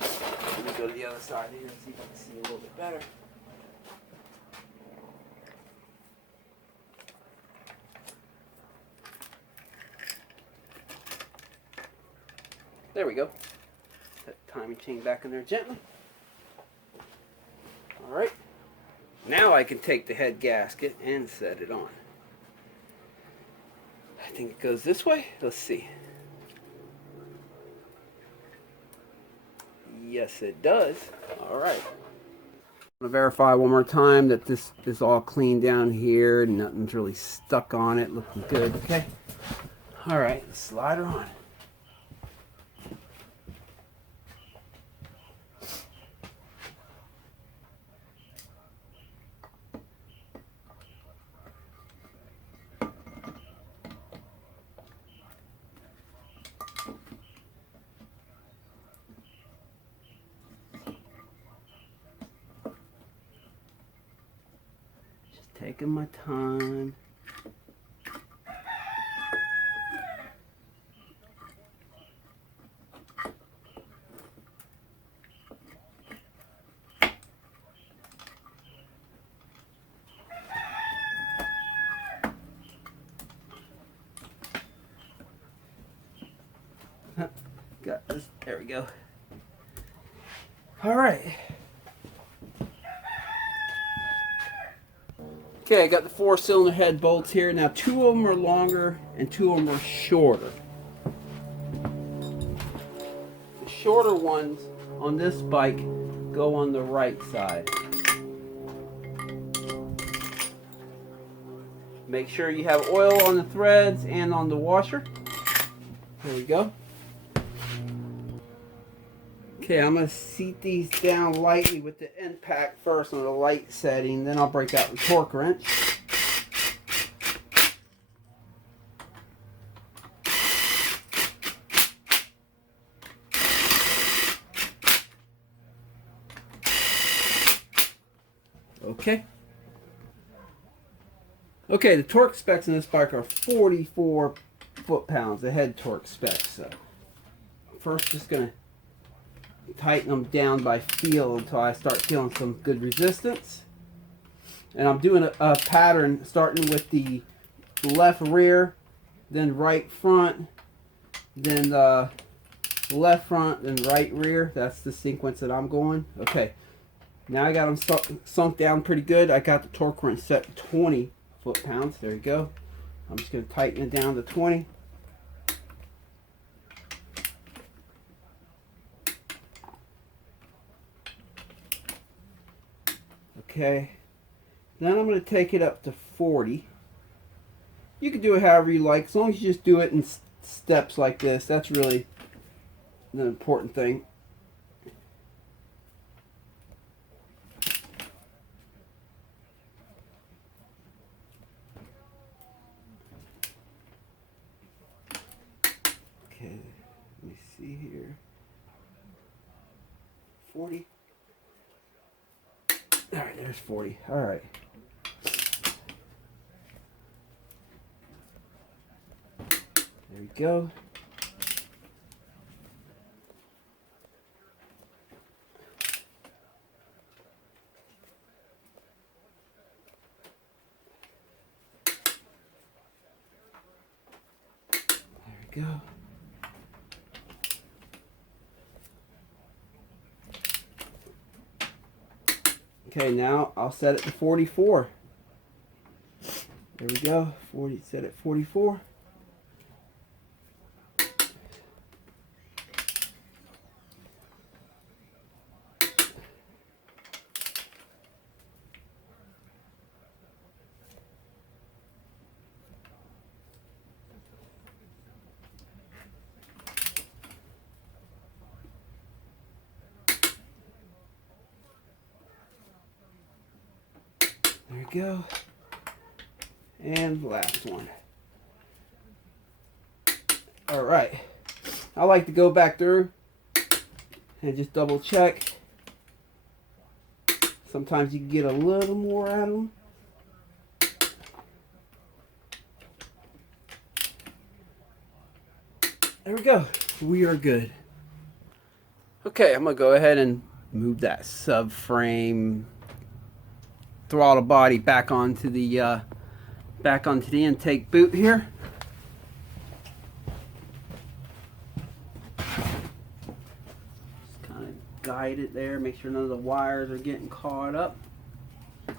Let me go to the other side here and see if I can see a little bit better. There we go. Set the timing chain back in there gently. Alright, now I can take the head gasket and set it on. I think it goes this way. Let's see. Yes, it does. Alright. I'm going to verify one more time that this is all clean down here. Nothing's really stuck on it. Looking good. Okay. Alright, slide her on. Taking my time. Got this. There we go. All right. Okay, I got the 4-cylinder head bolts here. Now 2 of them are longer and 2 of them are shorter. The shorter ones on this bike go on the right side. Make sure you have oil on the threads and on the washer. There we go. Okay, I'm going to seat these down lightly with the impact first on the light setting, then I'll break out the torque wrench. Okay. Okay, the torque specs in this bike are 44 foot-pounds, the head torque specs. So first just going to tighten them down by feel until I start feeling some good resistance. And I'm doing a pattern starting with the left rear, then right front, then left front, then right rear. That's the sequence that I'm going. Okay, now I got them sunk down pretty good. I got the torque wrench set to 20 foot-pounds. There you go. I'm just going to tighten it down to 20. Okay, then I'm going to take it up to 40. You can do it however you like, as long as you just do it in steps like this. That's really the important thing. Okay, let me see here. 40. All right, there's 40. All right. There we go. There we go. Okay, now I'll set it to 44. There we go. 40, set at 44. There we go. And last one. All right. I like to go back through and just double check. Sometimes you can get a little more out of them. There we go. We are good. Okay, I'm going to go ahead and move that subframe throttle body back onto the intake boot here. Just kind of guide it there, make sure none of the wires are getting caught up. On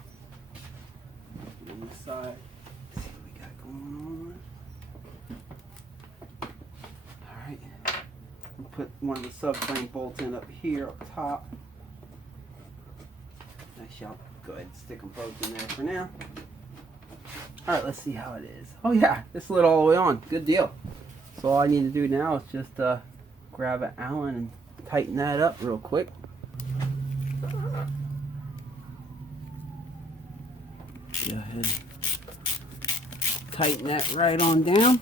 the side, let's see what we got going on. All right, we'll put one of the subframe bolts in up here up top. Actually, I'll go ahead and stick them both in there for now. Alright, let's see how it is. Oh yeah, it's lit all the way on. Good deal. So all I need to do now is just grab an Allen and tighten that up real quick. Go ahead. Tighten that right on down.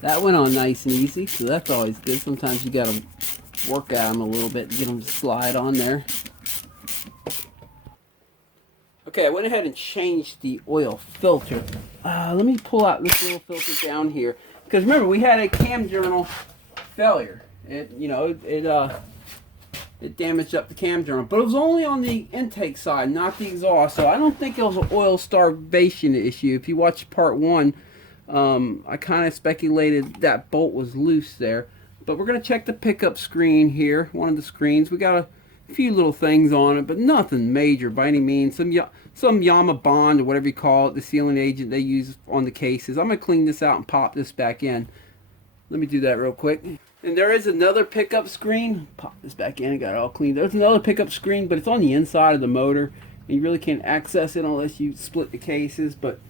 That went on nice and easy, so that's always good. Sometimes you gotta work at them a little bit to get them to slide on there. Okay, I went ahead and changed the oil filter. Let me pull out this little filter down here, because remember we had a cam journal failure. It damaged up the cam journal, but it was only on the intake side, not the exhaust. So I don't think it was an oil starvation issue. If you watch part 1, I kind of speculated that bolt was loose there. But we're gonna check the pickup screen here. One of the screens. We got a a few little things on it, but nothing major by any means. Some Yama Bond or whatever you call it, the sealing agent they use on the cases. I'm going to clean this out and pop this back in. Let me do that real quick. And there is another pickup screen. Pop this back in and got it all cleaned. There's another pickup screen, but it's on the inside of the motor. And you really can't access it unless you split the cases. But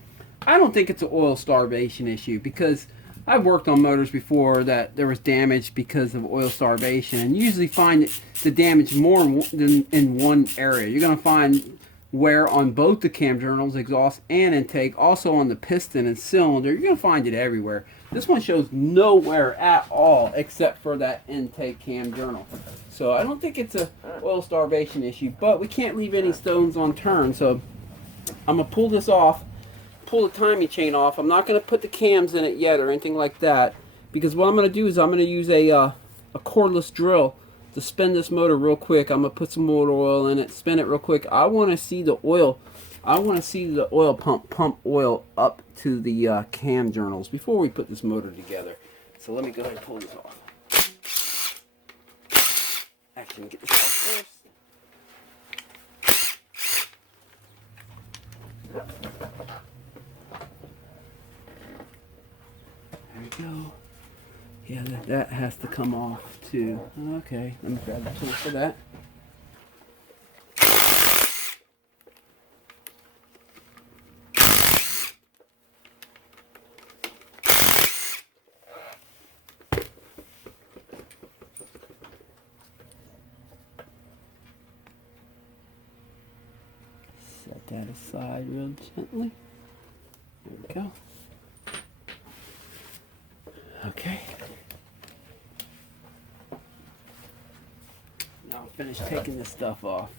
I don't think it's an oil starvation issue, because I've worked on motors before that there was damage because of oil starvation. And you usually find the damage more than in one area. You're going to find wear on both the cam journals, exhaust and intake, also on the piston and cylinder. You're going to find it everywhere. This one shows no wear at all except for that intake cam journal. So I don't think it's a oil starvation issue, but we can't leave any stones unturned. So I'm going to pull this off, pull the timing chain off. I'm not going to put the cams in it yet or anything like that, because what I'm going to do is I'm going to use a cordless drill to spin this motor real quick. I'm going to put some motor oil in it, spin it real quick. I want to see the oil. I want to see the oil pump oil up to the cam journals before we put this motor together. So let me go ahead and pull this off. Actually, get this off first. There we go. Yeah, that has to come off too. Okay, let me grab the tool for that. Set that aside real gently. There we go. Okay. Now I'll finish taking this stuff off.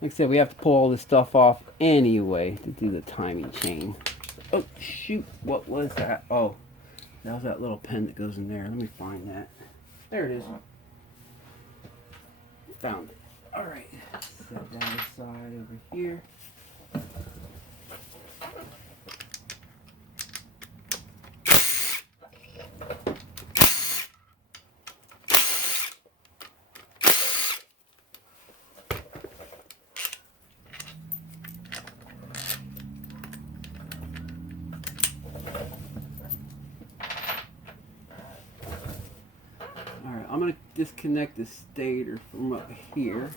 Like I said, we have to pull all this stuff off anyway to do the timing chain. Oh, shoot. What was that? Oh, that was that little pen that goes in there. Let me find that. There it is. Found it. Alright. Set that aside over here. Alright, I'm going to disconnect the stator from up here.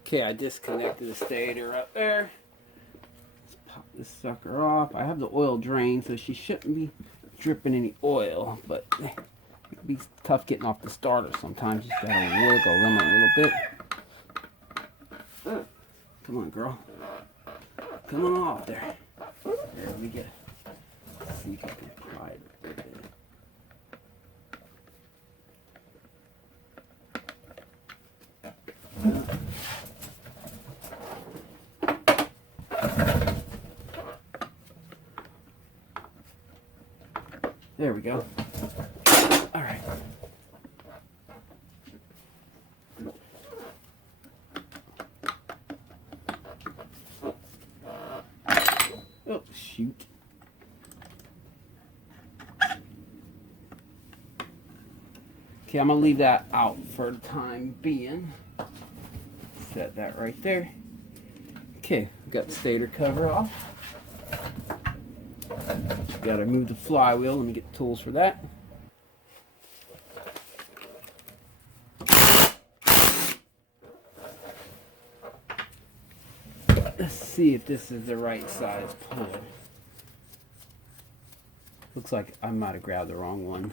Okay, I disconnected the stator up there. Let's pop this sucker off. I have the oil drain, so she shouldn't be dripping any oil, but it can be tough getting off the starter sometimes. You just gotta wiggle them a little bit. Come on, girl. Come on off there. There, let me get it. Let's see if I can pry it a bit. There we go. All right. Oh, shoot. Okay, I'm gonna leave that out for the time being. Set that right there. Okay, got the stator cover off. Gotta move the flywheel. Let me get the tools for that. Let's see if this is the right size puller. Looks like I might have grabbed the wrong one.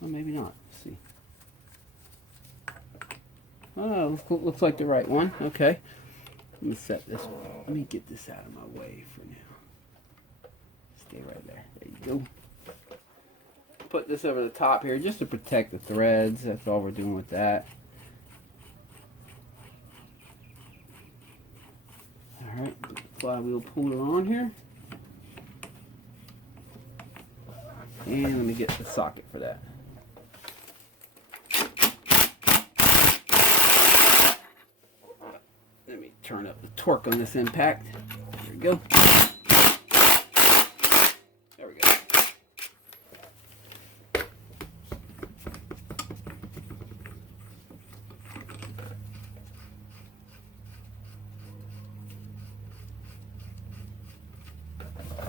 Well, maybe not. Let's see. Oh, looks like the right one. Okay. Let me set this one. Let me get this out of my way for now. Stay right there. There you go. Put this over the top here just to protect the threads. That's all we're doing with that. Alright, flywheel puller on here. And let me get the socket for that. Let me turn up the torque on this impact. There we go. There we go.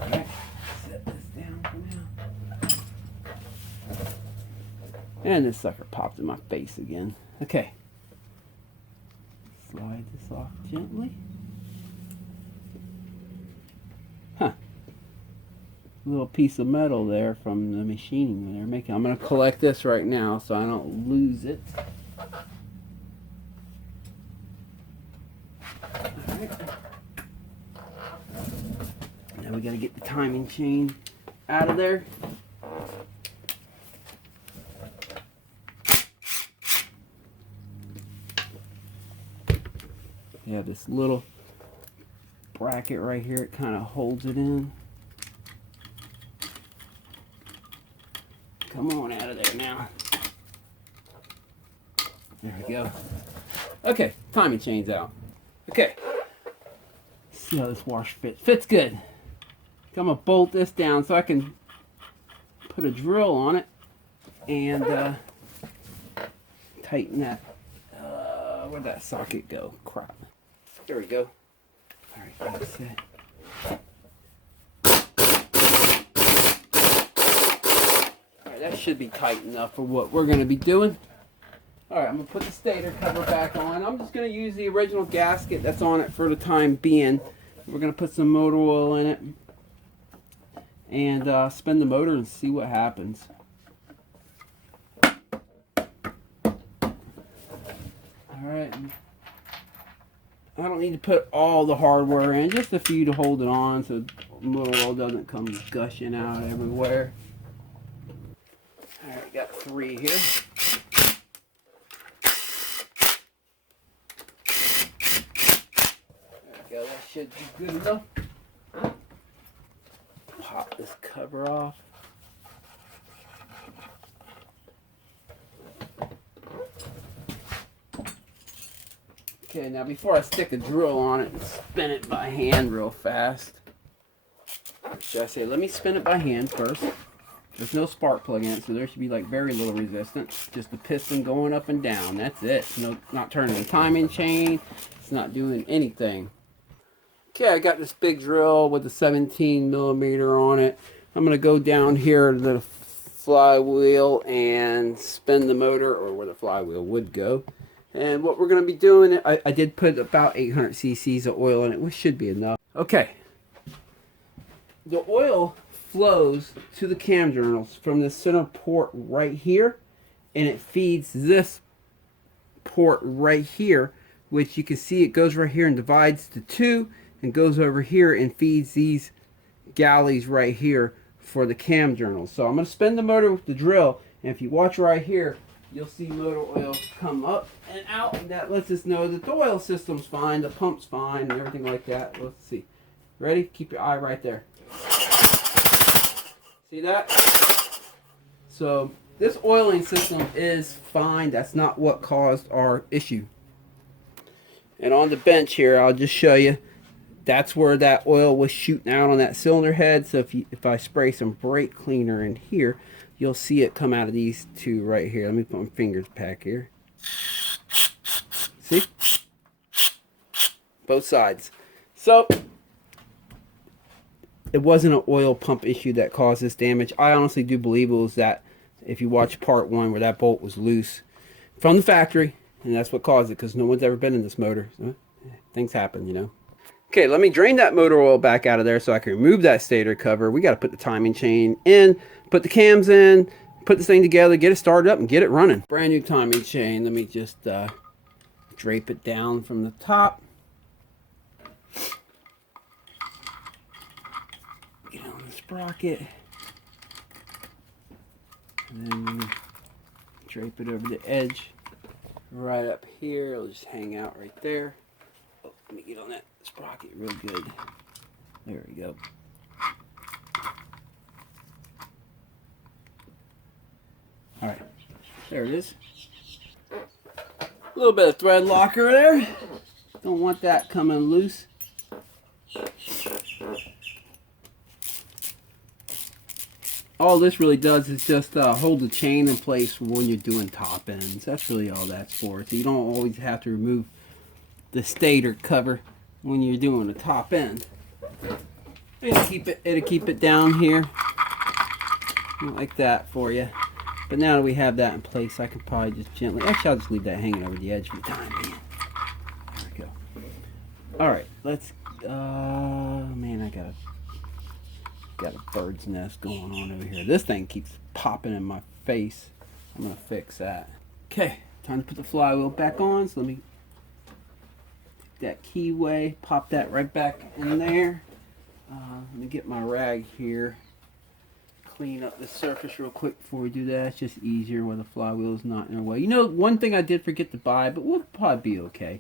Alright, set this down for now. And this sucker popped in my face again. Okay. Slide this off gently. Huh. Little piece of metal there from the machining when they're making. I'm going to collect this right now so I don't lose it. Alright. Now we got to get the timing chain out of there. You have this little bracket right here, it kind of holds it in. Come on out of there now. There we go. Okay, timing chain's out. Okay, let's see how this wash fits. Fits good. I'm gonna bolt this down so I can put a drill on it and tighten that. Where'd that socket go? Crap. There we go. Alright, that's it. Alright, that should be tight enough for what we're going to be doing. Alright, I'm going to put the stator cover back on. I'm just going to use the original gasket that's on it for the time being. We're going to put some motor oil in it and spin the motor and see what happens. Alright. I don't need to put all the hardware in, just a few to hold it on so motor oil doesn't come gushing out everywhere. Alright, got 3 here. There we go, that should be good enough. Pop this cover off. Okay, now before I stick a drill on it and spin it by hand real fast. Should I say, let me spin it by hand first. There's no spark plug in it, so there should be like very little resistance. Just the piston going up and down. That's it. No, not turning the timing chain. It's not doing anything. Okay, I got this big drill with a 17mm on it. I'm going to go down here to the flywheel and spin the motor, or where the flywheel would go. And what we're going to be doing, I did put about 800 cc's of oil in it, which should be enough. Okay. The oil flows to the cam journals from the center port right here, and it feeds this port right here, which you can see it goes right here and divides to 2 and goes over here and feeds these galleys right here for the cam journals. So I'm going to spin the motor with the drill, and if you watch right here, you'll see motor oil come up and out, and that lets us know that the oil system's fine, the pump's fine, and everything like that. Let's see. Ready? Keep your eye right there. See that? So this oiling system is fine. That's not what caused our issue. And on the bench here, I'll just show you. That's where that oil was shooting out on that cylinder head. So if I spray some brake cleaner in here, you'll see it come out of these 2 right here. Let me put my fingers back here. See? Both sides. So it wasn't an oil pump issue that caused this damage. I honestly do believe it was that, if you watch part 1, where that bolt was loose from the factory, and that's what caused it, because no one's ever been in this motor. So things happen, you know. Okay, let me drain that motor oil back out of there so I can remove that stator cover. We got to put the timing chain in, put the cams in, put this thing together, get it started up, and get it running. Brand new timing chain. Let me just drape it down from the top. Get on the sprocket. And then drape it over the edge right up here. It'll just hang out right there. Oh, let me get on that sprocket real good. There we go. Alright, there it is. A little bit of thread locker there. Don't want that coming loose. All this really does is just hold the chain in place when you're doing top ends. That's really all that's for. So you don't always have to remove the stator cover when you're doing the top end. It'll keep it down here like that for you. But now that we have that in place, I can probably just gently, actually I'll just leave that hanging over the edge for the time being. There we go. Alright, let's, man, I got a bird's nest going on over here. This thing keeps popping in my face. I'm gonna fix that. Okay, time to put the flywheel back on. So let me take that keyway, pop that right back in there. Let me get my rag here. Clean up the surface real quick before we do that. It's just easier when the flywheel is not in our way. You know, one thing I did forget to buy, but we'll probably be okay,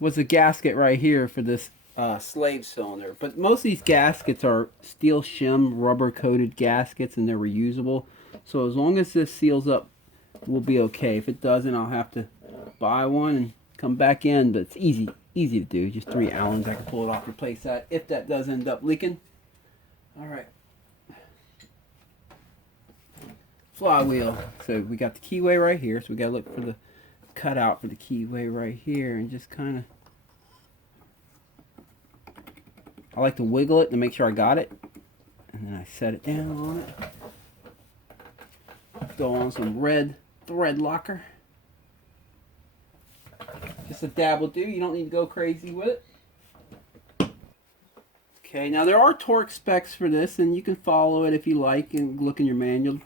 was a gasket right here for this slave cylinder. But most of these gaskets are steel shim rubber coated gaskets, and they're reusable. So as long as this seals up, we'll be okay. If it doesn't, I'll have to buy one and come back in. But it's easy to do. Just 3 Allens. I can pull it off, replace that if that does end up leaking. All right. Flywheel. So we got the keyway right here. So we gotta look for the cutout for the keyway right here, and just kind of. I like to wiggle it to make sure I got it, and then I set it down on it. Throw on some red thread locker. Just a dab will do. You don't need to go crazy with it. Okay, now there are torque specs for this, and you can follow it if you like and look in your manual.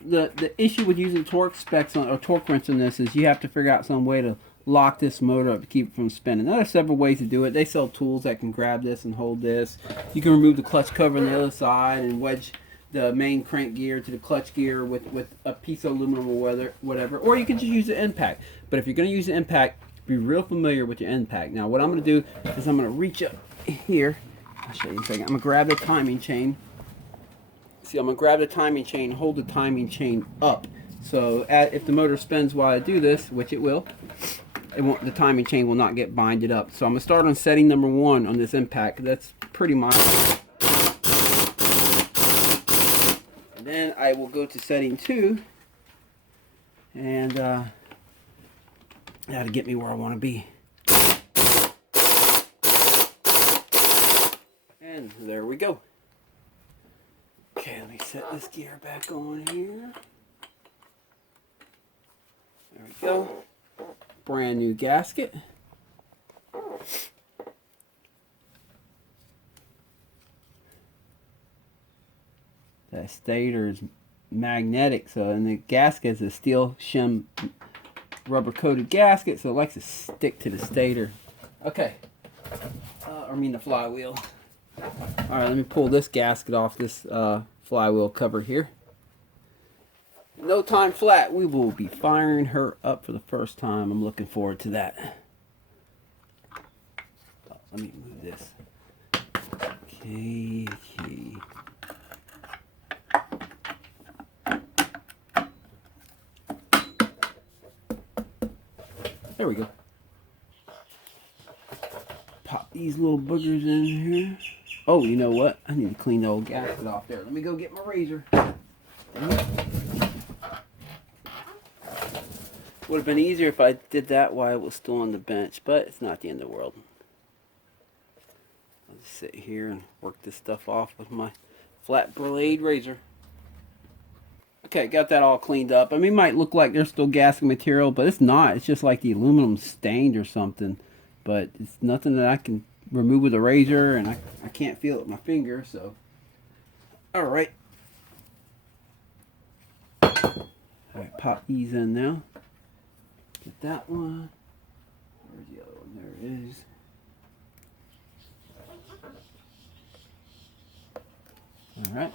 The issue with using torque specs or torque wrench on this is you have to figure out some way to lock this motor up to keep it from spinning. There are several ways to do it. They sell tools that can grab this and hold this. You can remove the clutch cover on the other side and wedge the main crank gear to the clutch gear with a piece of aluminum or whatever. Or you can just use the impact. But if you're going to use the impact, be real familiar with your impact. Now what I'm going to do is I'm going to reach up here. I'll show you in a second. I'm going to grab the timing chain. See, I'm going to grab the timing chain, hold the timing chain up. So if the motor spins while I do this, which it will, the timing chain will not get binded up. So I'm going to start on setting number 1 on this impact. That's pretty mild. And then I will go to setting 2. And that'll get me where I want to be. And there we go. Okay, let me set this gear back on here. There we go. Brand new gasket. That stator is magnetic, so, and the gasket is a steel shim rubber coated gasket, so it likes to stick to the stator. Okay. I mean the flywheel. Alright, let me pull this gasket off this flywheel cover here. No time flat, we will be firing her up for the first time. I'm looking forward to that. Oh, let me move this. Okay. There we go. Pop these little boogers in here. Oh, you know what? I need to clean the old gasket off there. Let me go get my razor. Would have been easier if I did that while it was still on the bench, but it's not the end of the world. I'll just sit here and work this stuff off with my flat blade razor. Okay, got that all cleaned up. I mean, it might look like there's still gasket material, but it's not. It's just like the aluminum stained or something. But it's nothing that I can remove with a razor, and I can't feel it with my finger, so. Alright. Alright, pop these in now. Get that one. Where's the other one? There it is. Alright.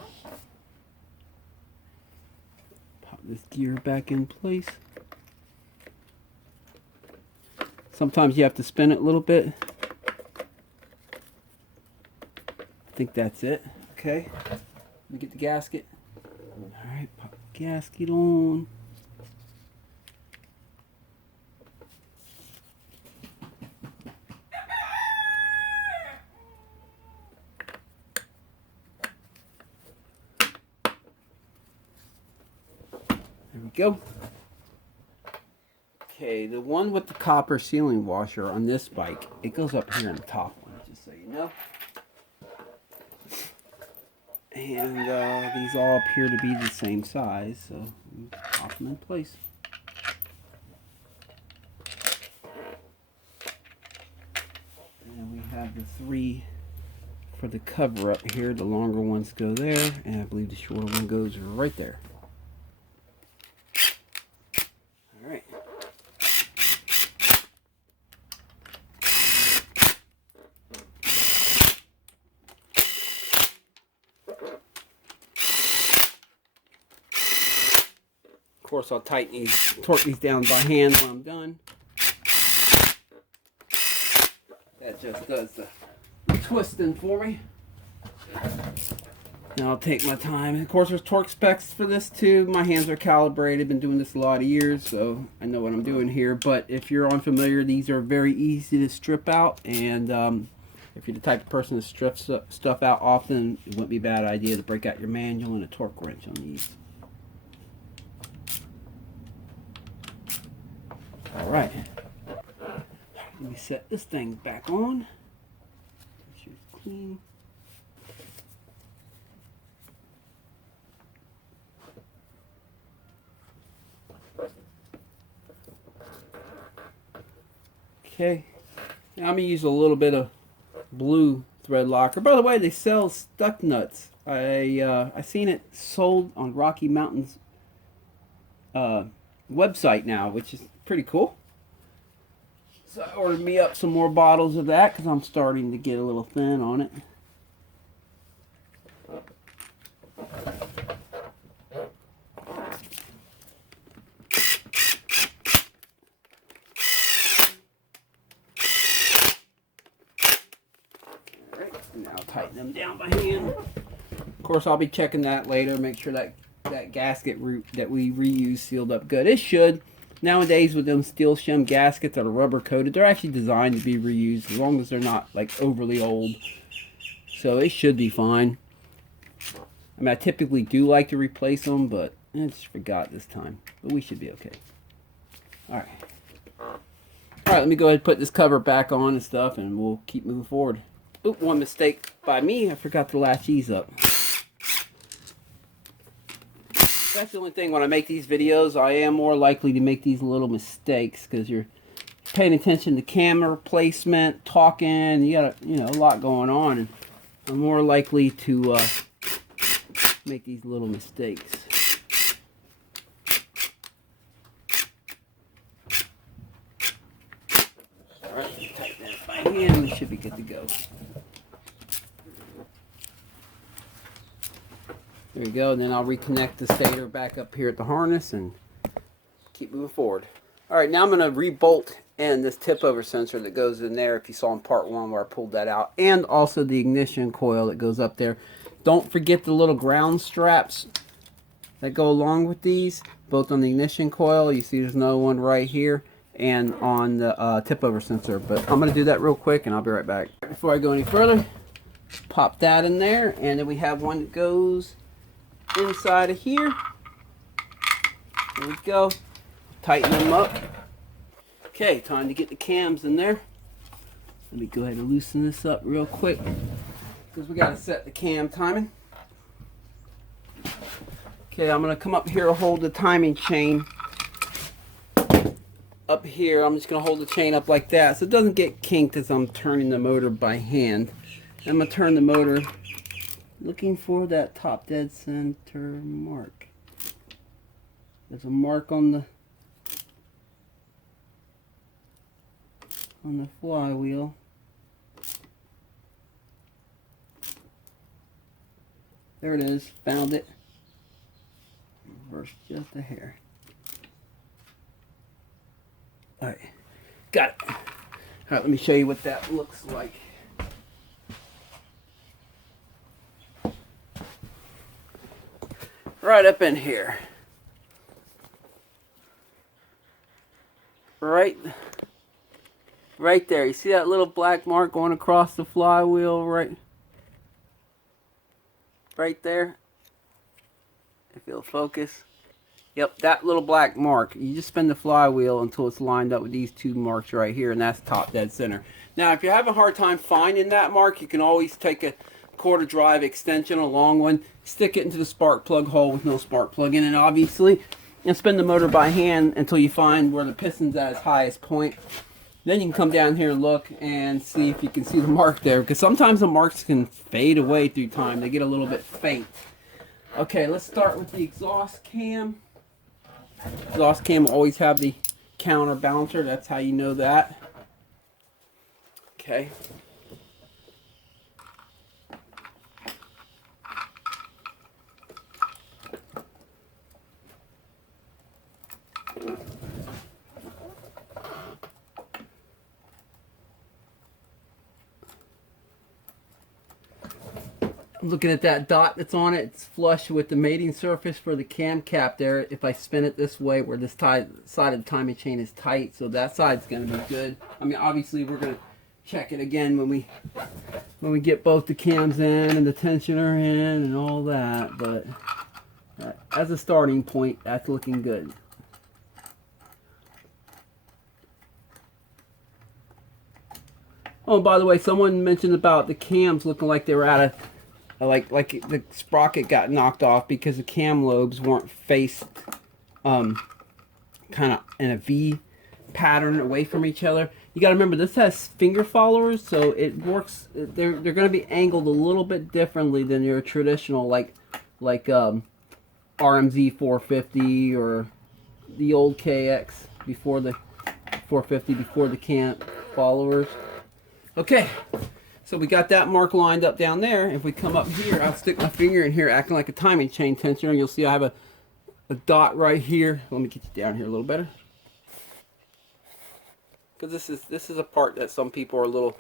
Pop this gear back in place. Sometimes you have to spin it a little bit. I think that's it. Okay. Let me get the gasket. Alright, pop the gasket on. go. Okay, the one with the copper sealing washer on this bike, it goes up here in the top one, just so you know. And these all appear to be the same size, so pop them in place. And we have the 3 for the cover up here. The longer ones go there, and I believe the shorter one goes right there. Alright. Of course, I'll tighten these, torque these down by hand when I'm done. That just does the twisting for me. And I'll take my time. And of course, there's torque specs for this too. My hands are calibrated. Been doing this a lot of years, so I know what I'm doing here. But if you're unfamiliar, these are very easy to strip out. And if you're the type of person that strips stuff out often, it wouldn't be a bad idea to break out your manual and a torque wrench on these. Alright, let me set this thing back on. Make sure it's clean. Okay, now I'm going to use a little bit of blue thread locker. By the way, they sell stuck nuts. I seen it sold on Rocky Mountain's website now, which is pretty cool. So I ordered me up some more bottles of that because I'm starting to get a little thin on it. Alright, now tighten them down by hand. Of course, I'll be checking that later, make sure that gasket that we reuse sealed up good. It should. Nowadays with them steel shim gaskets that are rubber coated, they're actually designed to be reused as long as they're not like overly old. So it should be fine. I mean, I typically do like to replace them, but I just forgot this time. But we should be okay. Alright. Alright, let me go ahead and put this cover back on and stuff, and we'll keep moving forward. Oop, one mistake by me. I forgot to latch these up. That's the only thing when I make these videos. I am more likely to make these little mistakes because you're paying attention to camera placement, talking. You got a lot going on, and I'm more likely to make these little mistakes. All right, tighten that by hand. We should be good to go. There you go, and then I'll reconnect the stator back up here at the harness and keep moving forward. Alright, now I'm going to re-bolt in this tip-over sensor that goes in there, if you saw in part 1 where I pulled that out, and also the ignition coil that goes up there. Don't forget the little ground straps that go along with these, both on the ignition coil. You see there's another one right here, and on the tip-over sensor. But I'm going to do that real quick, and I'll be right back. Before I go any further, pop that in there, and then we have one that goes inside of here. There we go. Tighten them up. Okay, time to get the cams in there. Let me go ahead and loosen this up real quick because we got to set the cam timing. Okay, I'm going to come up here and hold the timing chain up here. I'm just going to hold the chain up like that so it doesn't get kinked as I'm turning the motor by hand. I'm going to turn the motor looking for that top dead center mark. There's a mark on the flywheel. There it is. Found it. Reverse just a hair. Alright. Got it. Alright, let me show you what that looks like. Right up in here. Right there. You see that little black mark going across the flywheel right there? If it'll focus. Yep, that little black mark. You just spin the flywheel until it's lined up with these two marks right here, and that's top dead center. Now, if you're having a hard time finding that mark, you can always take a quarter drive extension, a long one, stick it into the spark plug hole with no spark plug in it, obviously, and spin the motor by hand until you find where the piston's at its highest point. Then you can come down here and look and see if you can see the mark there, because sometimes the marks can fade away through time. They get a little bit faint. Okay, let's start with the exhaust cam. Exhaust cam will always have the counterbalancer. That's how you know that. Okay. Looking at that dot that's on it, it's flush with the mating surface for the cam cap there. If I spin it this way, where this side of the timing chain is tight, so that side's going to be good. I mean, obviously we're going to check it again when we get both the cams in and the tensioner in and all that, but as a starting point, that's looking good. Oh, by the way, someone mentioned about the cams looking like they were out of like the sprocket got knocked off because the cam lobes weren't faced kind of in a V pattern away from each other. You got to remember, this has finger followers, so it works. They're going to be angled a little bit differently than your traditional like RMZ 450 or the old KX before the 450 before the cam followers. Okay. So we got that mark lined up down there. If we come up here, I'll stick my finger in here acting like a timing chain tensioner, and you'll see I have a dot right here. Let me get you down here a little better. Because this is a part that some people are a little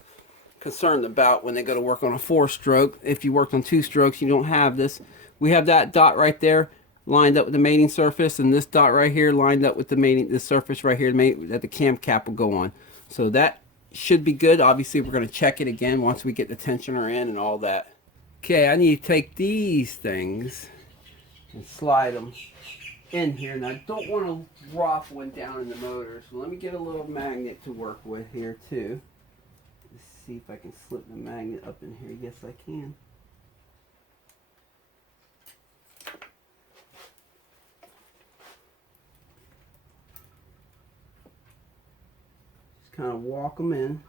concerned about when they go to work on a 4-stroke. If you worked on 2 strokes, you don't have this. We have that dot right there lined up with the mating surface, and this dot right here lined up with the surface right here that the cam cap will go on. So that should be good. Obviously, we're going to check it again once we get the tensioner in and all that. Okay, I need to take these things and slide them in here. Now, I don't want to drop one down in the motor, so let me get a little magnet to work with here too. Let's see if I can slip the magnet up in here. Yes, I can. Kind of walk them in.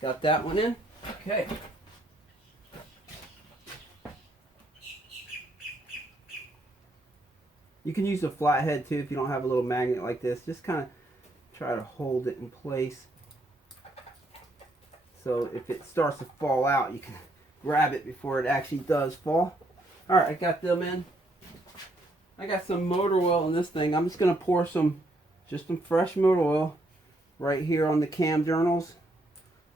Got that one in? Okay. You can use a flathead too if you don't have a little magnet like this. Just kind of try to hold it in place. So if it starts to fall out, you can grab it before it actually does fall. Alright, I got them in. I got some motor oil in this thing. I'm just going to pour just some fresh motor oil right here on the cam journals.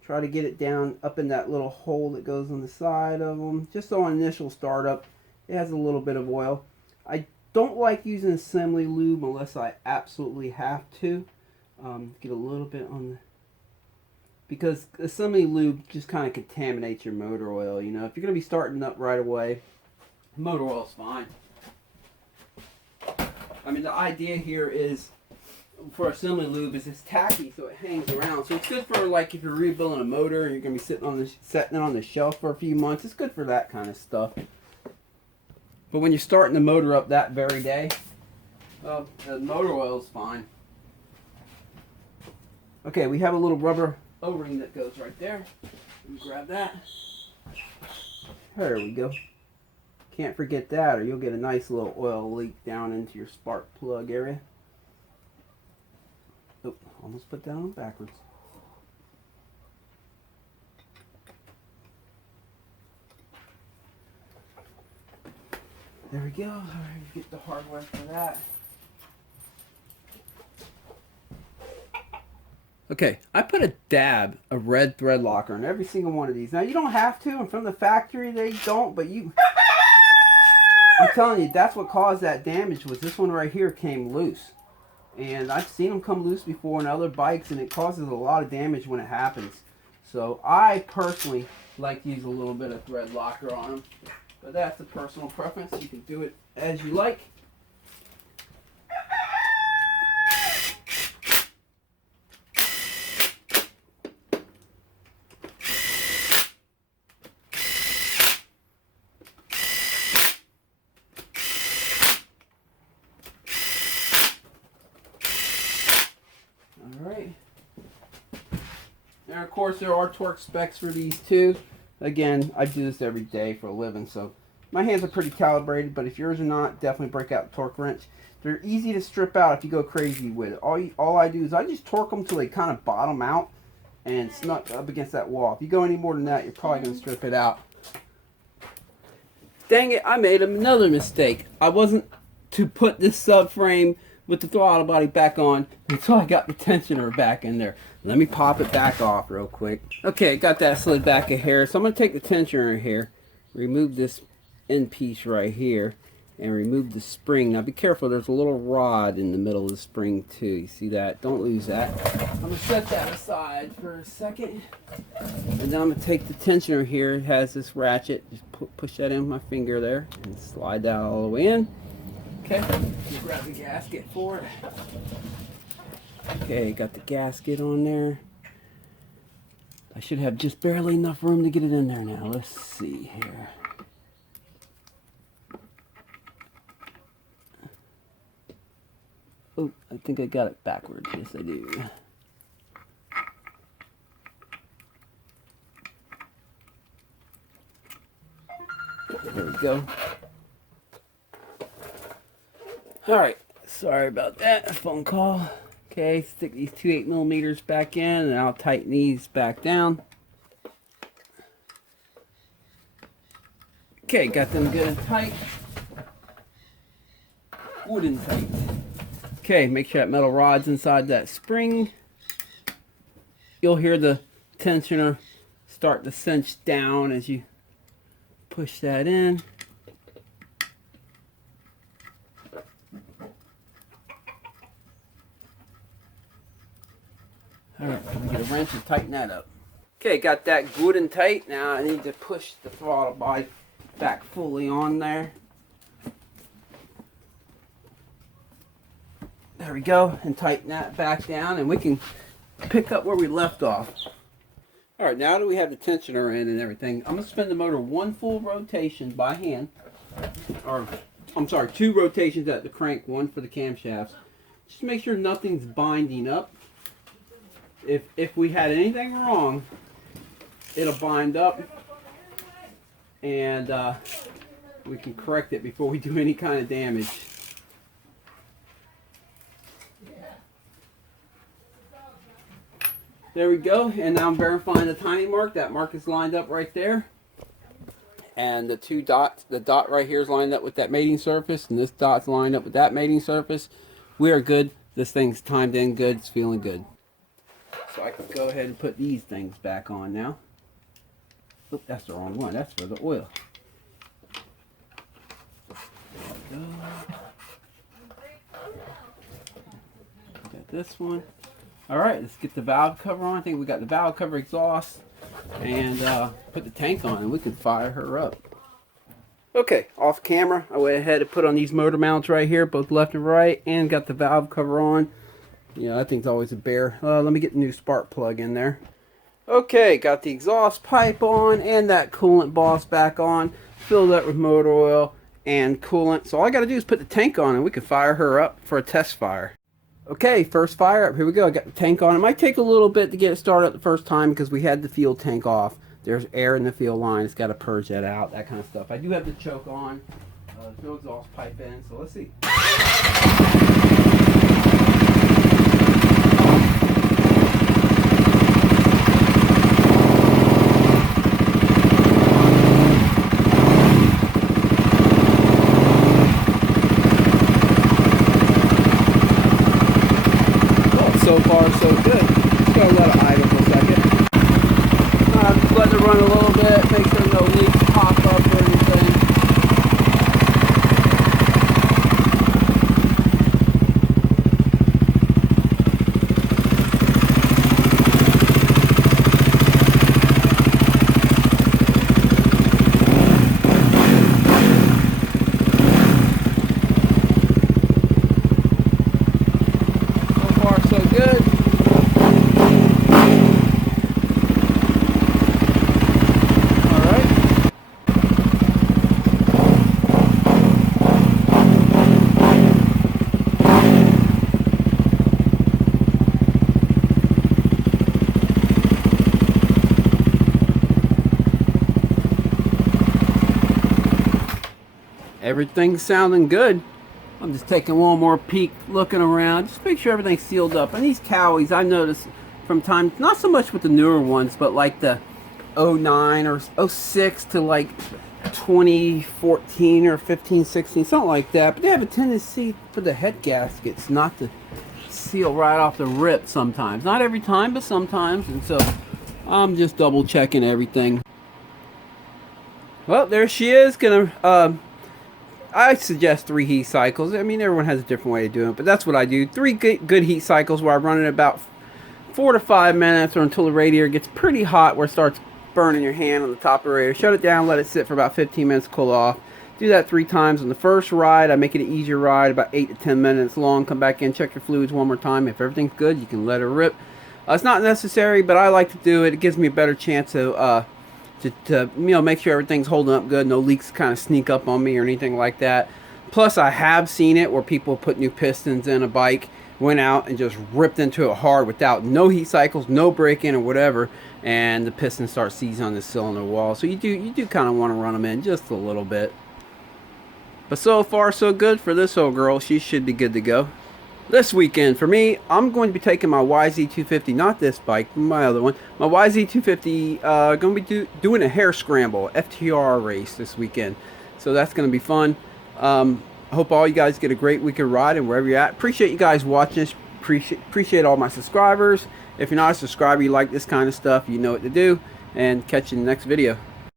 Try to get it down up in that little hole that goes on the side of them. Just on initial startup, it has a little bit of oil. I don't like using assembly lube unless I absolutely have to. Get a little bit on the... Because assembly lube just kind of contaminates your motor oil. You know, if you're going to be starting up right away, motor oil's fine. I mean, the idea here is for assembly lube is it's tacky, so it hangs around. So it's good for like if you're rebuilding a motor and you're going to be setting it on the shelf for a few months. It's good for that kind of stuff. But when you're starting the motor up that very day, well, the motor oil's fine. Okay, we have a little rubber O-ring that goes right there. Let me grab that. There we go. Can't forget that or you'll get a nice little oil leak down into your spark plug area. Oh, almost put that on backwards. There we go. All right, get the hardware for that. Okay, I put a dab of red thread locker in every single one of these. Now, you don't have to, and from the factory they don't, but you... I'm telling you, that's what caused that damage, was this one right here came loose. and I've seen them come loose before on other bikes, and it causes a lot of damage when it happens. So I personally like to use a little bit of thread locker on them, but that's a personal preference. You can do it as you like. Alright. And of course there are torque specs for these too. Again, I do this every day for a living, so my hands are pretty calibrated, but if yours are not, definitely break out the torque wrench. They're easy to strip out if you go crazy with it. All I do is I just torque them till they kind of bottom out and snug up against that wall. If you go any more than that, you're probably going to strip it out. Dang it, I made another mistake. I wasn't to put this subframe with the throttle body back on until I got the tensioner back in there. Let me pop it back off real quick. Okay, got that slid back a hair. So I'm going to take the tensioner here, remove this end piece right here, and remove the spring. Now be careful, there's a little rod in the middle of the spring too. You see that? Don't lose that. I'm going to set that aside for a second. And then I'm going to take the tensioner here. It has this ratchet. Just push that in with my finger there and slide that all the way in. Okay, grab the gasket for it. Okay, got the gasket on there. I should have just barely enough room to get it in there now. Let's see here. Oh, I think I got it backwards. Yes, I do. There we go. Alright, sorry about that. Phone call. Okay, stick these two 8mm back in, and I'll tighten these back down. Okay, got them good and tight. Good and tight. Okay, make sure that metal rod's inside that spring. You'll hear the tensioner start to cinch down as you push that in. Alright, get a wrench and tighten that up. Okay, got that good and tight. Now I need to push the throttle body back fully on there. There we go, and tighten that back down, and we can pick up where we left off. Alright, now that we have the tensioner in and everything, I'm going to spin the motor one full rotation by hand. Or, I'm sorry, 2 rotations at the crank, 1 for the camshafts. Just make sure nothing's binding up. If we had anything wrong, it'll bind up, and we can correct it before we do any kind of damage. There we go, and now I'm verifying the timing mark. That mark is lined up right there. And the 2 dots, the dot right here is lined up with that mating surface, and this dot's lined up with that mating surface. We are good. This thing's timed in good. It's feeling good. So I can go ahead and put these things back on now. Oop, that's the wrong one. That's for the oil. There we go. Got this one. Alright, let's get the valve cover on. I think we got the valve cover exhaust. And put the tank on and we can fire her up. Okay, off camera, I went ahead and put on these motor mounts right here, both left and right, and got the valve cover on. Yeah, that thing's always a bear. Let me get the new spark plug in there. Okay, got the exhaust pipe on and that coolant boss back on. Filled up with motor oil and coolant. So all I got to do is put the tank on and we can fire her up for a test fire. Okay, first fire up. Here we go. I got the tank on. It might take a little bit to get it started up the first time because we had the fuel tank off. There's air in the fuel line. It's got to purge that out, that kind of stuff. I do have the choke on. There's no exhaust pipe in, so let's see. So far, so good. Just gotta let it idle for a second. Just let it run a little bit, make sure no leaks pop up or anything. everything's sounding good. I'm just taking one more peek, looking around, just make sure everything's sealed up. And these Cowies, I noticed from time, not so much with the newer ones, but like the 09 or 06 to like 2014 or 15, 16, something like that. But they have a tendency for the head gaskets not to seal right off the rip sometimes. Not every time, but sometimes. And so I'm just double checking everything. Well, there she is. I suggest 3 heat cycles. I mean, everyone has a different way of doing it, but that's what I do. 3 good heat cycles where I run it about 4 to 5 minutes or until the radiator gets pretty hot where it starts burning your hand on the top of the radiator. Shut it down, let it sit for about 15 minutes, cool off. Do that 3 times on the first ride. I make it an easier ride, about 8 to 10 minutes long. Come back in, check your fluids one more time. If everything's good, you can let it rip. It's not necessary, but I like to do it. It gives me a better chance to make sure everything's holding up good, no leaks kind of sneak up on me or anything like that. Plus, I have seen it where people put new pistons in a bike, went out and just ripped into it hard without no heat cycles, no break-in or whatever, and the piston starts seizing on the cylinder wall. So you do kind of want to run them in just a little bit. But so far so good for this old girl. She should be good to go. This weekend for me, I'm going to be taking my YZ250, not this bike, my other one, my YZ250, going to be doing a hare scramble, FTR race this weekend. So that's going to be fun. I hope all you guys get a great weekend ride and wherever you're at. Appreciate you guys watching this. Appreciate all my subscribers. If you're not a subscriber, you like this kind of stuff, you know what to do. And catch you in the next video.